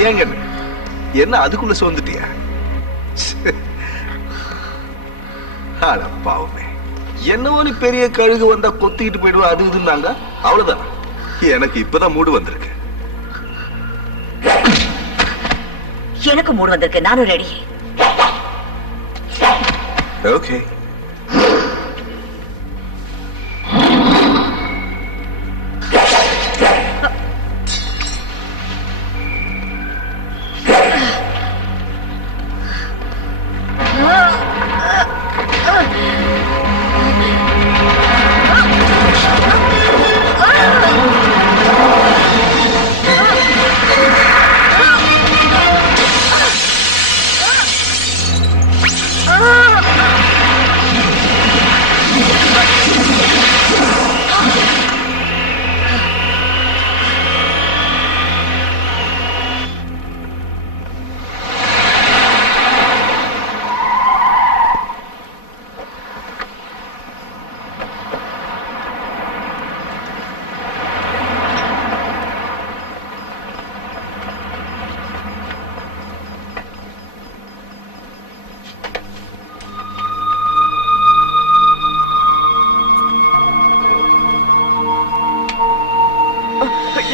ஏங்க என்ன அதுக்குள்ள சோர்ந்துட்டியா? அட பாவமே, என்னவோ நீ பெரிய கழுகு வந்தா கொத்திக்கிட்டு போயிடுவா அது இதுன்னாங்க, அவ்வளவுதான். எனக்கு இப்பதான் மூடு வந்திருக்கு. எனக்கு மூடு வந்திருக்கு, நானும் ரெடி. ஓகே.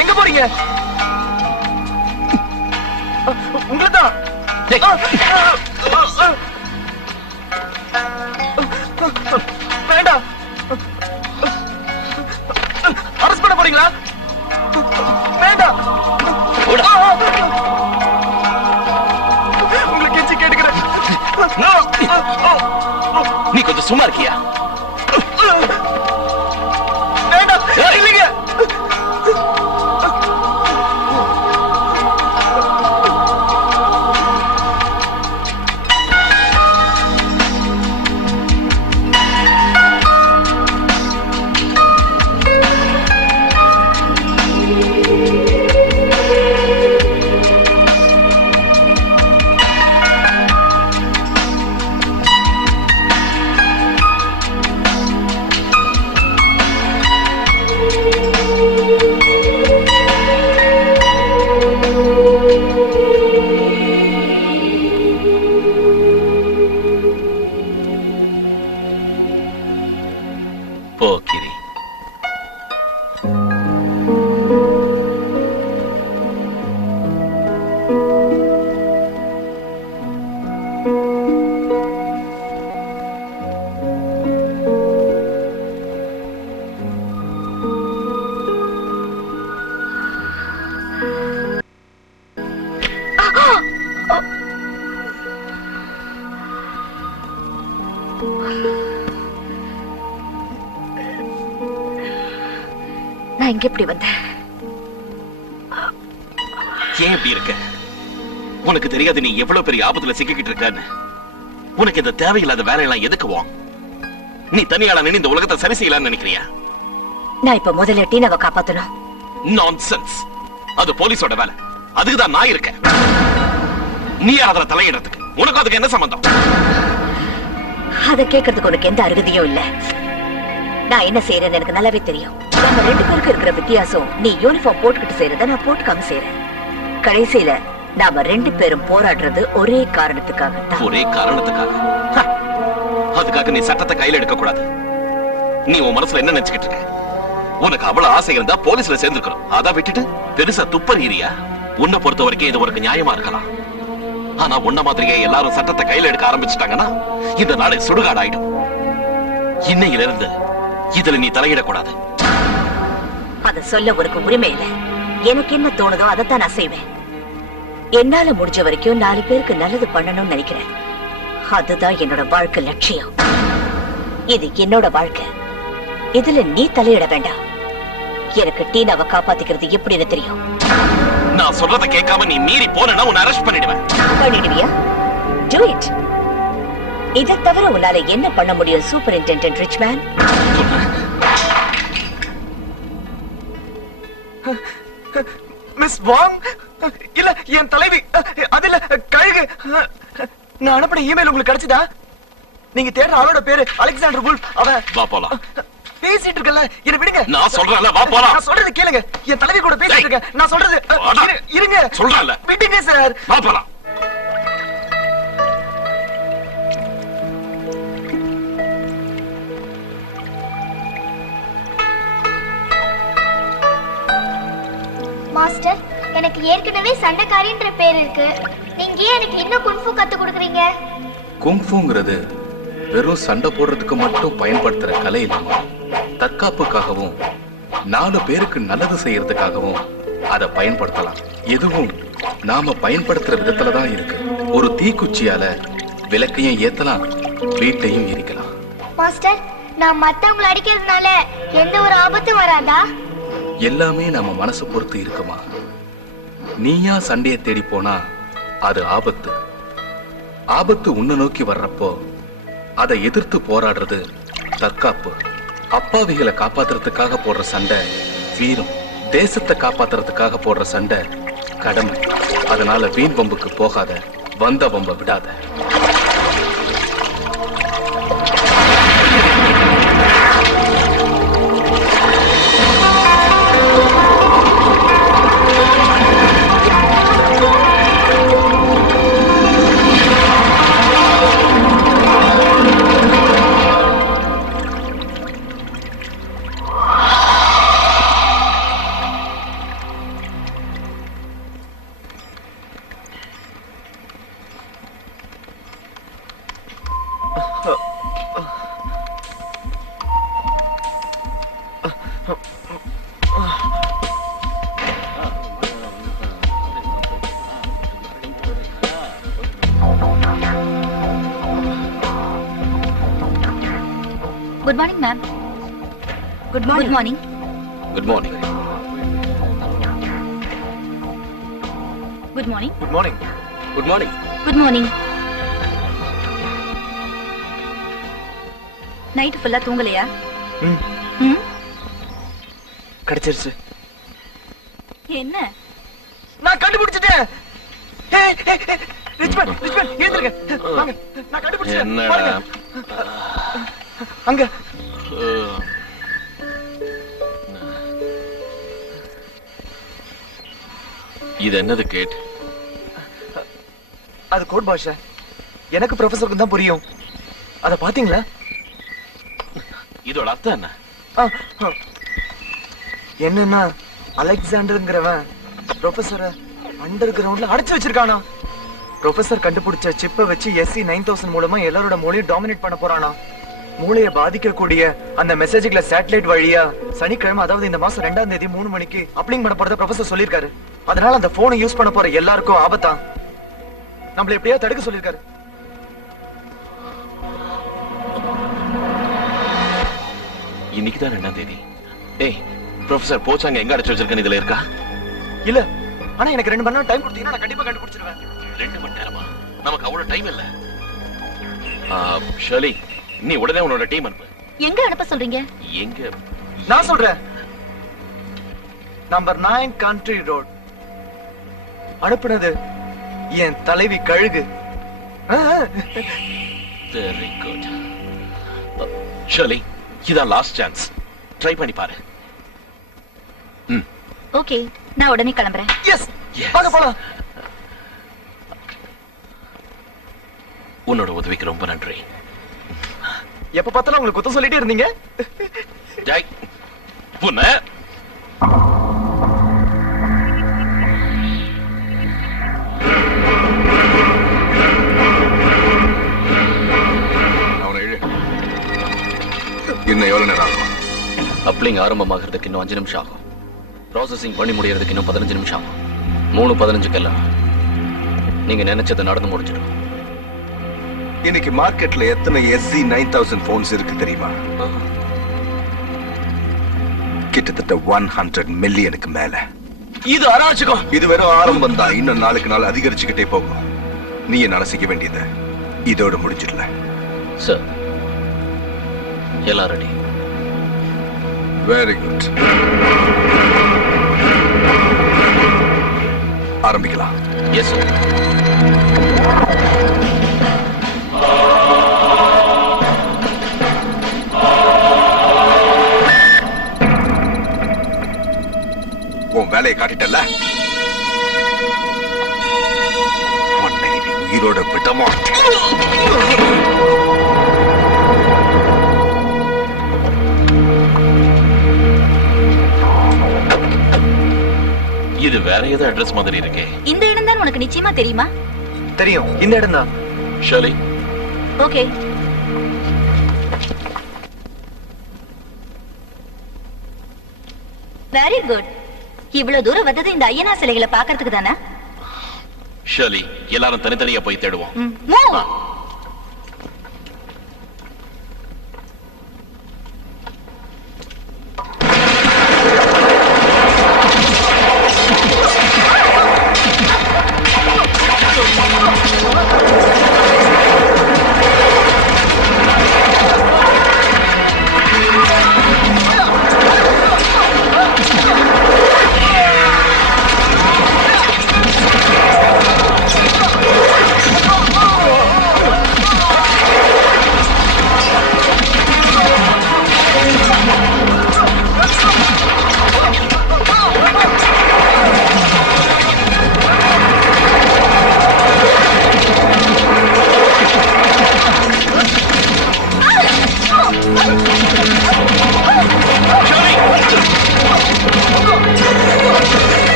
எங்க போறீங்க? உங்களதான். வேண்டாம். அரஸ்ட் பண்ண போறீங்களா? வேண்டாம். உங்களுக்கு கெஞ்சி கேட்டுக்கிறேன். நீ கொஞ்சம் சும்மா இருக்கியா? வேண்டாம். இல்லைங்க. போ கிரி. நான் இங்க எப்படி வந்தேன்? ஏன் இப்படி இருக்க? உனக்கு தெரியாது நீ எவ்வளவு பெரிய ஆபத்துல சிக்கிக்கிட்டு இருக்கன்னு. உனக்கு இந்த தேவையில்லாத வேலையெல்லாம் எதுக்கு வாங்க? நீ தனியாளா நின்னு இந்த உலகத்தை சரி செய்யலாம்னு நினைக்கிறியா? நான் இப்ப முதல்ல டீனாவை காப்பாத்தணும். நான்சென்ஸ். அது போலீஸோட வேலை. அதுக்குதான் நான் இருக்கேன். நீ அதுல தலையிடுறதுக்கு உனக்கு அதுக்கு என்ன சம்பந்தம்? அதை கேட்கறதுக்கு உனக்கு எந்த அருகதையும் இல்ல. நான் என்ன செய்யறேன்னு எனக்கு நல்லாவே தெரியும். நம்ம ரெண்டு பேருக்கு இருக்கிற வித்தியாசம், நீ யூனிஃபார்ம் போட்டுக்கிட்டு செய்யறத நான் போட்டுக்காம செய்யறேன். கடைசியில நாம ரெண்டு பேரும் போராடுறது ஒரே காரணத்துக்காக தான். ஒரே காரணத்துக்காக? அதுக்காக நீ சட்டத்தை கையில எடுக்க கூடாது. நீ உன் மனசுல என்ன நினைச்சுக்கிட்டு இருக்க? உனக்கு அவ்வளவு ஆசை இருந்தா போலீஸ்ல சேர்ந்துக்கணும். அதை விட்டுட்டு பெருசா துப்பறியா? உன்னை பொறுத்த வரைக்கும் இது உனக்கு நியாயமா இருக்கலாம். ஆனா உன்ன மாதிரியே எல்லாரும் சட்டத்தை கையில எடுக்க ஆரம்பிச்சுட்டாங்கன்னா இந்த நாளை சுடுகாடு ஆயிடும். இன்னையிலிருந்து இதுல நீ தலையிடக்கூடாது. அத சொல்ல உனக்கு உரிமை இல்ல. எனக்கு என்ன தோணுதோ அதைத்தான் நான் செய்வேன். என்னால முடிஞ்ச வரைக்கும் 4 பேருக்கு நல்லது பண்ணணும்னு நினைக்கிறேன். அதுதான் என்னோட வாழ்க்கை லட்சியம். இது என்னோட வாழ்க்கை. இதுல நீ தலையிட வேண்டாம். எனக்கு டீனாவை காப்பாத்திக்கிறது எப்படின்னு தெரியும். நான் சொல்றத கேட்காம நீ மீறி போனா உன்னை அரெஸ்ட் பண்ணிடுவேன். பண்ணிடுவியா? Do it. இதை தவிர உன்னால என்ன பண்ண முடியும் சூப்பரிண்டெண்டன்ட் ரிச்மேன்? மிஸ் வாங் இல்ல என் தலைவி, அதுல கழுகு. நான் அனுப்பின இமெயில் உங்களுக்கு கிடைச்சதா? நீங்க தேடுற ஆளோட பேரு அலெக்சாண்டர் வுல்ஃப். அவன் வா போலாம். பேசிட்டு இருக்கல, என்ன விடுங்க. நான் சொல்றேன்ல, வா போலாம். நான் சொல்றது கேளுங்க. என் தலைவி கூட பேசிட்டு இருக்கேன். நான் சொல்றது இருங்க. சொல்றேன்ல, விடுங்க சார். வா போலாம். மாஸ்டர், எனக்கு ஏற்கனவே சண்டைக்காரின்ற பேர் இருக்கு. நீங்க ஏன் எனக்கு இன்னும் குன்ஃபு கத்து கொடுக்குறீங்க? குங்ஃபுங்கிறது வெறும் சண்டை போடுறதுக்கு மட்டும் பயன்படுத்துற கலை இல்லாம தற்காப்புக்காகவும் 4 பேருக்கு நல்லது செய்யறதுக்காகவும் அதை பயன்படுத்தலாம். எதுவும் நாம பயன்படுத்துற விதத்துல தான் இருக்கு. ஒரு தீக்குச்சியால விளக்கையும் ஏத்தலாம், வீட்டையும் எரிக்கலாம். மாஸ்டர், நான் மத்தவங்களை அடிக்கிறதுனால எந்த ஒரு ஆபத்தும் வராதா? எல்லாமே நம்ம மனசு பொறுத்து இருக்குமா. நீயா சண்டையை தேடி போனா அது ஆபத்து. ஆபத்து உன்னை நோக்கி வர்றப்போ அதை எதிர்த்து போராடுறது தற்காப்பு. அப்பாவிகளை காப்பாத்துறதுக்காக போடுற சண்டை வீரம். தேசத்தை காப்பாத்துறதுக்காக போடுற சண்டை கடமை. அதனால வீண் வம்புக்கு போகாத, வந்த வம்ப விடாத. Good morning ma'am. Good good morning. Good morning. Good morning. Good morning. Good morning. Good morning. Night ஃபுல்லா தூங்கலையா? ம்? கிடைச்சிருச்சு. என்ன? நான் கண்டுபிடிச்சிட்டேன். ரிச்மன், ரிச்மன் எழுந்திருங்க. வாங்க, நான் கண்டுபிடிச்சிட்டேன். என்னடா? பாருங்க. அங்க இது என்னது கேட்? அது கோட் பாஷா. எனக்கு ப்ரொஃபசருக்கு தான் புரியும். அத பாத்தீங்களா? இதோட அர்த்தம் என்ன? என்னன்னா அலெக்சாண்டர்ங்கிறவன் ப்ரொஃபசரை அண்டர் கிரவுண்ட்ல அடைச்சு வச்சிருக்கானா. ப்ரொஃபசர் கண்டுபிடிச்ச சிப்பை வச்சு SC 9000 மூலமா எல்லாரோட மூளையும் டாமினேட் பண்ண போறானா. மூளையை பாதிக்கக்கூடிய அந்த மெசேஜ்களை சேட்டலைட் வழியா சனிக்கிழமை, அதாவது இந்த மாசம் 2ஆம் தேதி 3 மணிக்கு அப்லிங் பண்ண போறத ப்ரொஃபசர் சொல்லிருக்காரு. அதனால அந்த போனை யூஸ் பண்ண போற எல்லாருக்கும் ஆபத்தா. நம்மள எப்படியா தடுக்க சொல்லிருக்காரு. இன்னைக்கு தான் 2ஆம் தேதி. டேய், ப்ரொஃபசர் போச்சாங்க எங்க அடைச்சு வச்சிருக்கேன்னு இதுல இருக்கா? இல்ல, ஆனா எனக்கு 2 மணி நேரம் டைம் கொடுத்தீங்கன்னா நான் கண்டிப்பா கண்டுபிடிச்சிருவேன். 2 மணி நேரமா? நமக்கு அவ்வளவு டைம் இல்ல. ஷர்லி, நீ உடனே உன்னோட டீம் அனுப்பு. எங்க அனுப்ப சொல்றீங்க? எங்க? நான் சொல்றேன். Number 9 country road. அனுப்புனது என் தலைவி கழுகு. Very good. ஷர்லி, இதான் லாஸ்ட் சான்ஸ். ட்ரை பண்ணி பாரு. ஓகே, நான் உடனே கிளம்புறேன். எஸ், வாங்க போலாம். உன்னோட உதவிக்கு ரொம்ப நன்றி. எப்ப பார்த்தாலும் உங்களுக்கு குத்தம் சொல்லிட்டே இருந்தீங்க. ஜாய், புண்ண அவனை இழு. இன்னும் எவ்வளவு நேரம் ஆகும்? அப்ளிங் ஆரம்பமாகிறதுக்கு இன்னும் 5 நிமிஷம் ஆகும். ப்ராசஸிங் பண்ணி முடியறதுக்கு இன்னும் 15 நிமிஷம். 3:15 நீங்க நினைச்சது நடந்து முடிஞ்சிடும். இன்னைக்கு மார்க்கெட்ல எத்தனை SC 9000 போன்ஸ் இருக்கு தெரியுமா? கிட்டத்தட்ட 100 மில்லியனுக்கு மேல. இது அராஜகம். இது வெறும் ஆரம்பம் தான். இன்னும் நாளுக்கு நாள் அதிகரிச்சுக்கிட்டே போகும். நீ என்னால செய்ய வேண்டியது இதோட முடிஞ்சிடல. சார், எல்லாம் ரெடி. Very good. ஆரம்பிக்கலாம். Yes sir. உன் வேலையை காட்டிட்டல, உன்னை இனி உயிரோட விட மாட்டேன். இது வேற ஏதோ அட்ரஸ் மாதிரி இருக்கே. இந்த இடம் தான் உனக்கு நிச்சயமா தெரியுமா? தெரியும், இந்த இடம் தான். Shirley, okay. Very good. இவ்வளவு தூரம் வந்தது இந்த ஐயனா சிலைகளை பாக்குறதுக்கு தானே? ஷர்லி, எல்லாரும் தனித்தனியா போய் தேடுவோம். மூவ்.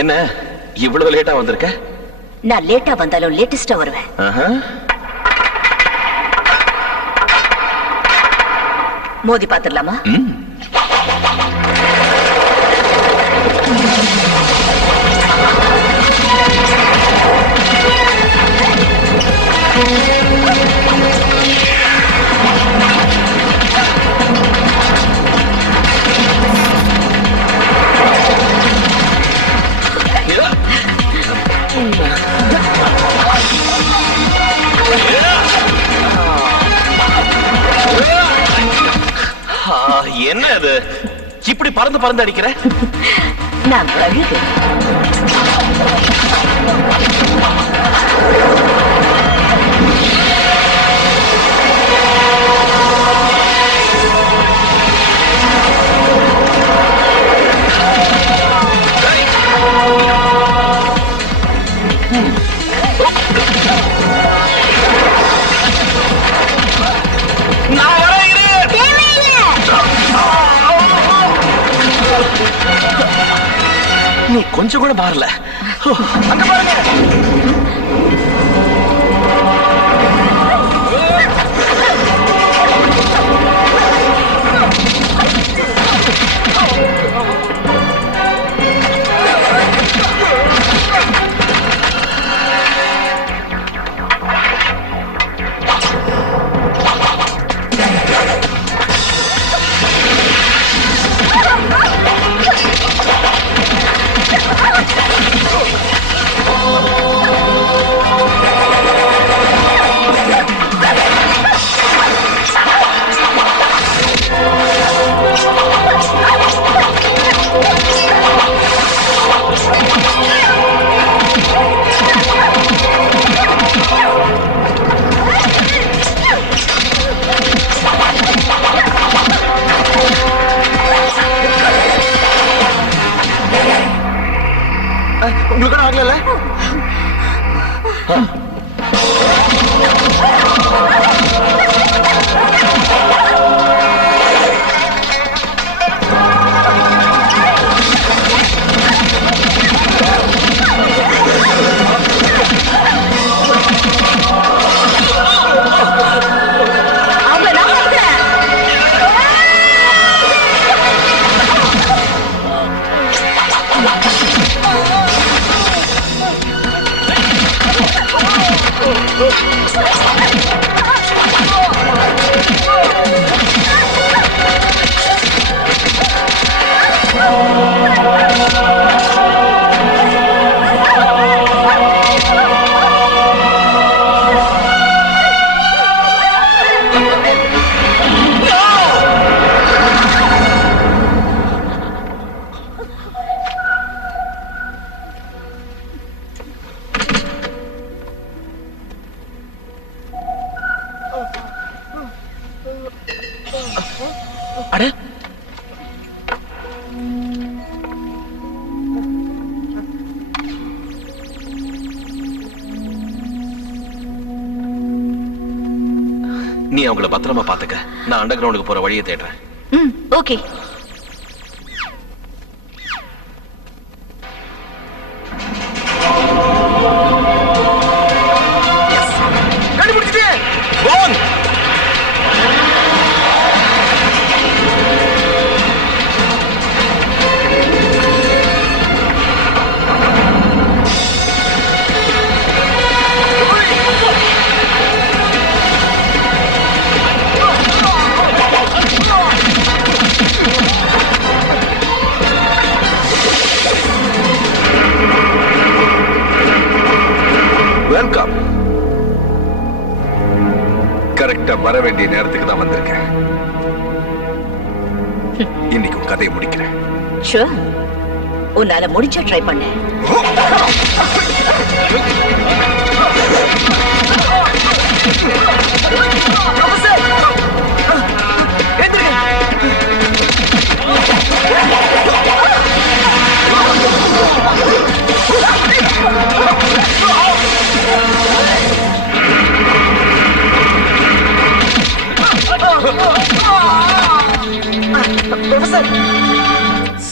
என்ன இவ்வளவு லேட்டா வந்திருக்க? நான் லேட்டா வந்தாலும் லேட்டஸ்டா வருவேன். மோதி பாத்துடலாமா? என்ன அது இப்படி பறந்து பறந்து அடிக்கிற? நான் கழுகு. நீ கொஞ்சம் கூட மாறல. அங்க பாருங்க. அட நீ அவங்கள பத்திரமா பாத்துக்க. நான் அண்டர் கிரவுண்டுக்கு போற வழியை தேடுறேன். ஓகே. வெல்கம். கரெக்டா வர வேண்டிய நேரத்துக்கு தான் வந்திருக்கேன். இன்னைக்கு உன் கதையை முடிக்கிறேன். ஷூர். உன்னால முடிச்சா ட்ரை பண்ண.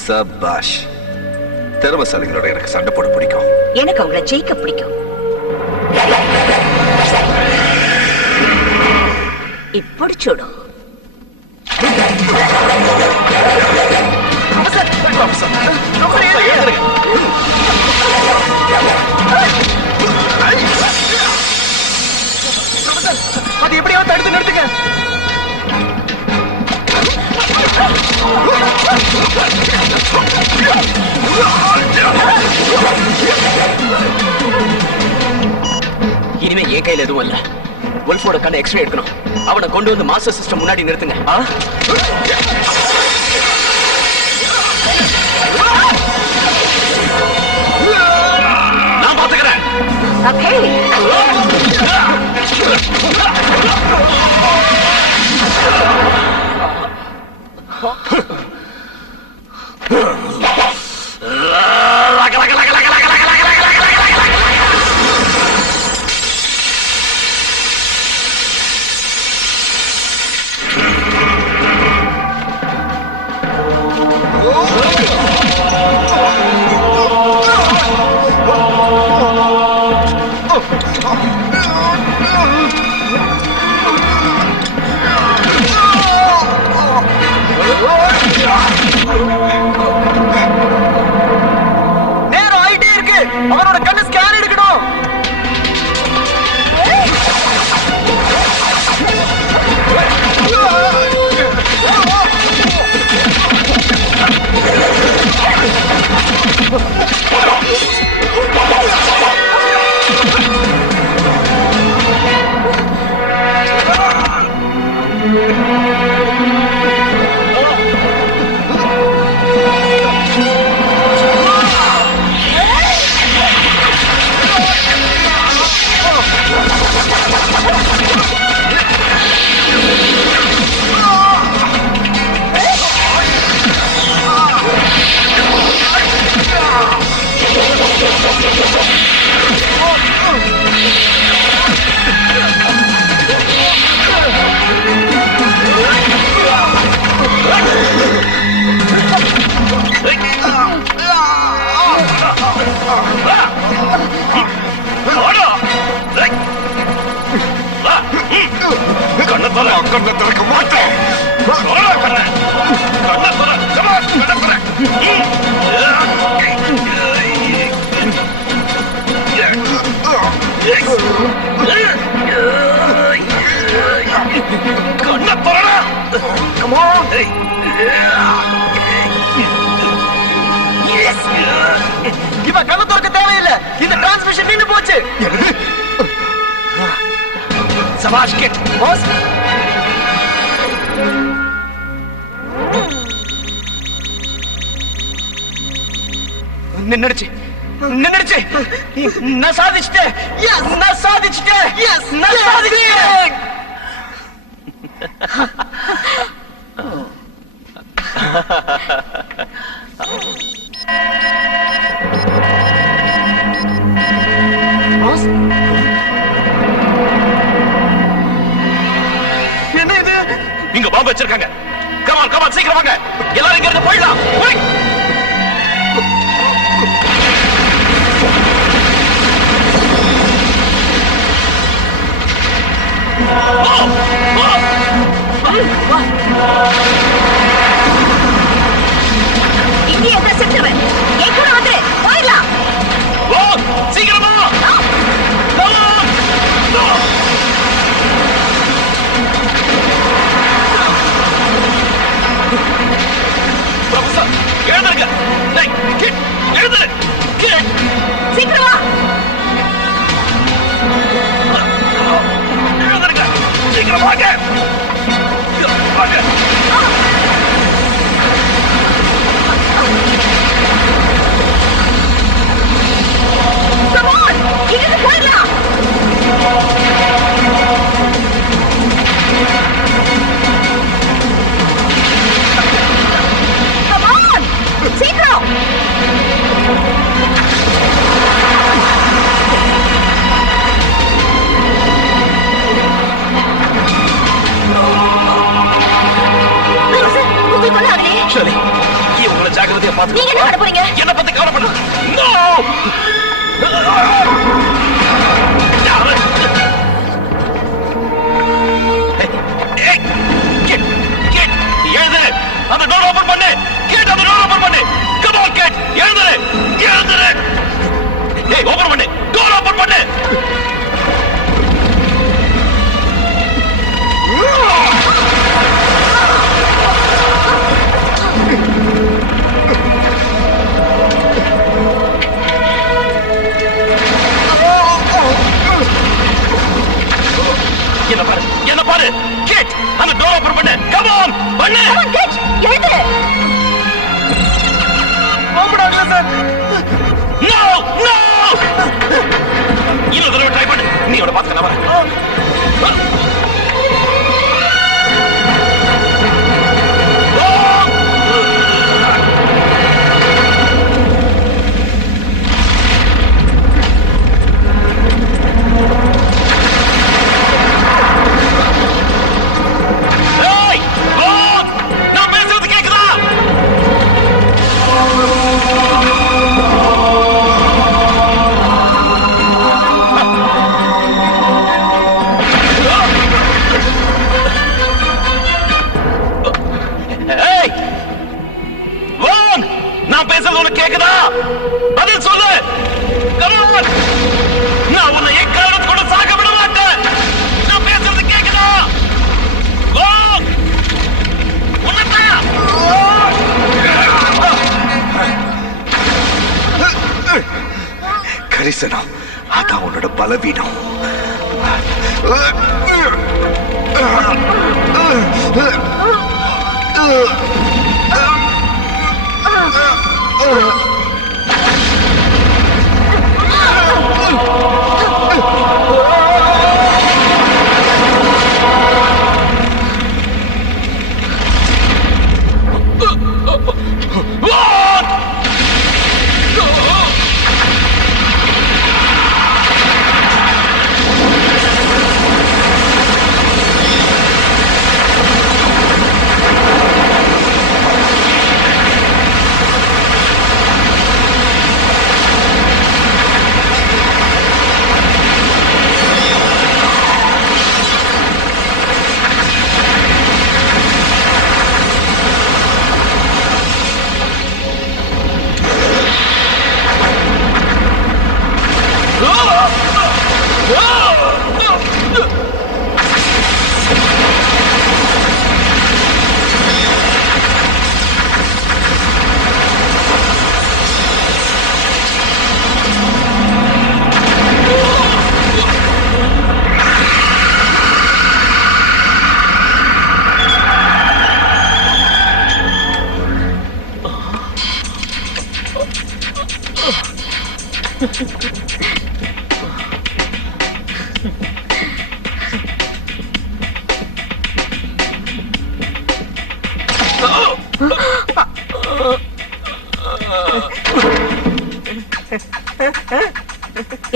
சபாஷ். திறமசாலிகளோட எனக்கு சண்டை போட பிடிக்கும். எனக்கு அவங்கள ஜெயிக்க பிடிக்கும். இப்படி చూడు. அது எப்படியாவது தடுத்து நிறுத்துங்க. இனிமே என் கையில எதுவும் இல்ல. உல்ஃபோட கண்ணை எக்ஸ்ரே எடுக்கணும். அவனை கொண்டு வந்து மாஸ்டர் சிஸ்டம் முன்னாடி நிறுத்துங்க. நான் பாத்துக்கிறேன். ஓகே. நேரம் ஆயிட்டே இருக்கு. அவனோட கண்ணு ஸ்கேன் எடுக்கணும். கண்ணை திறக்க மாட்டேன். இப்ப கண்ணு திறக்க தேவையில்லை. இந்த டிரான்ஸ்மிஷன் நின்னு போச்சு. சபாஷ் கிட். பாஸ், நின்னுடுச்சு. நான் சாதிச்சிட்டேன். நான் சாதிச்சிட்டேன். நான் சாதிச்சிட்டேன். பாம்பு வச்சிருக்காங்க. கமான் கமான் சீக்கிரம் வாங்க, எல்லாரும் இங்க இருந்து போயிடலாம். போய் இங்கே எந்த செத்துருவேன். என் கூட வந்து போயிடலாம். சீக்கிரமா எழுதுங்க. எழுது சீக்கிரமா எழுதுங்க. சீக்கிரம் வாங்க வாங்க. Come on, இங்கிருந்து போயிடலாம். Come on, சீக்கிரம். உங்களுக்கு ஒண்ணும் ஆகலையே? சரி, இவங்களை ஜாக்கிரதையா பார்த்து. நீங்க என்ன பண்ண போறீங்க? என்ன பத்தி கவலைப்பட. No! எழுது, அந்த டோர் ஓபன் பண்ணு. கேட், அந்த டோர் ஓபன் பண்ணு. கம் ஆன் கேட், எழுது எழுது. ஏய், ஓபன் பண்ணு, டோர் ஓபன் பண்ணு. என்ன பாரு கேட், அந்த டோர் ஓபன் பண்ணு. கம் ஆன் பண்ணு. Come on, Kate, எழுது. ஓபன் ஆகல சார். நோ நோ, இன்னொரு தடவை ட்ரை பண்ணு. நீ அவனை பார்த்து நான் வரேன். ஏய், நான் பேசுறது கேக்குதா? ஏய், வாங், நான் பேசுறது உனக்கு கேக்குதா? பதில் சொல்லு. Come on. நான் உன்னை எக்காரணத்து கூட சாக விட மாட்டேன். நான் பேசுறது கேக்குதா? வாங், உன்னதான். கரிசனம், அதான் உன்னோட பலவீனம்.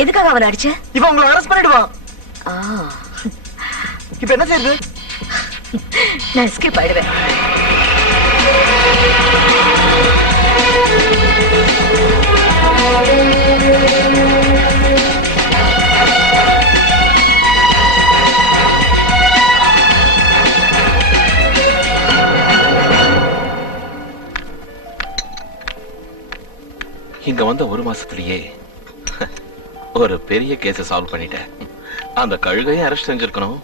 எதுக்காக அவனை அடிச்ச? இவன் உங்களை அரெஸ்ட் பண்ணிடுவான். ஆ, இப்ப என்ன செய்யுது? நான் எஸ்கேப் ஆயிடுவேன். இங்க வந்த ஒரு மாசத்திலேயே ஒரு பெரிய கேஸ சால்வ் பண்ணிட்டேன். அந்த கழுகையை அரெஸ்ட் செஞ்சிருக்கணும்.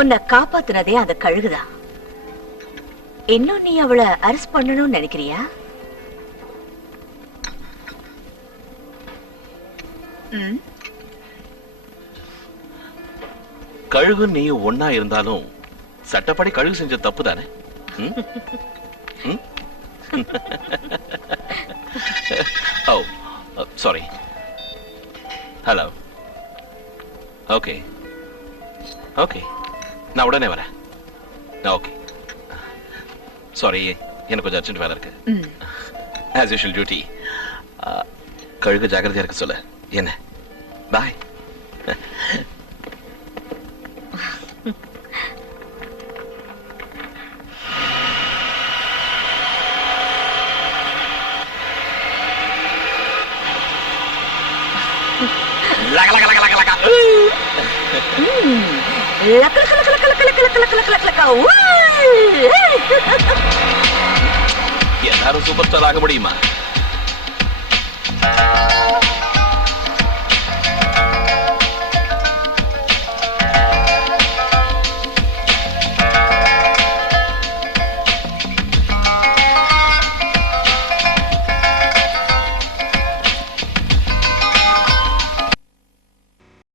உன்னை காப்பாத்துனதே அந்த கழுகுதான். இன்னும் நீ அவளை அரெஸ்ட் பண்ணணும்னு நினைக்கிறியா? கழுகு நீ ஒன்னா இருந்தாலும் சட்டப்படி கழுகு செஞ்ச தப்பு தானே? ஓ சாரி. ஹலோ. ஓகே ஓகே, நான் உடனே வரேன். ஓகே சாரி, எனக்கு கொஞ்சம் அர்ஜென்ட் வேலை இருக்கு. As usual duty. கழுகு ஜாக்கிரதையா இருக்க சொல்ல. என்ன? பாய். எல்லாரும் சூப்பர் ஸ்டார் ஆக முடியுமா?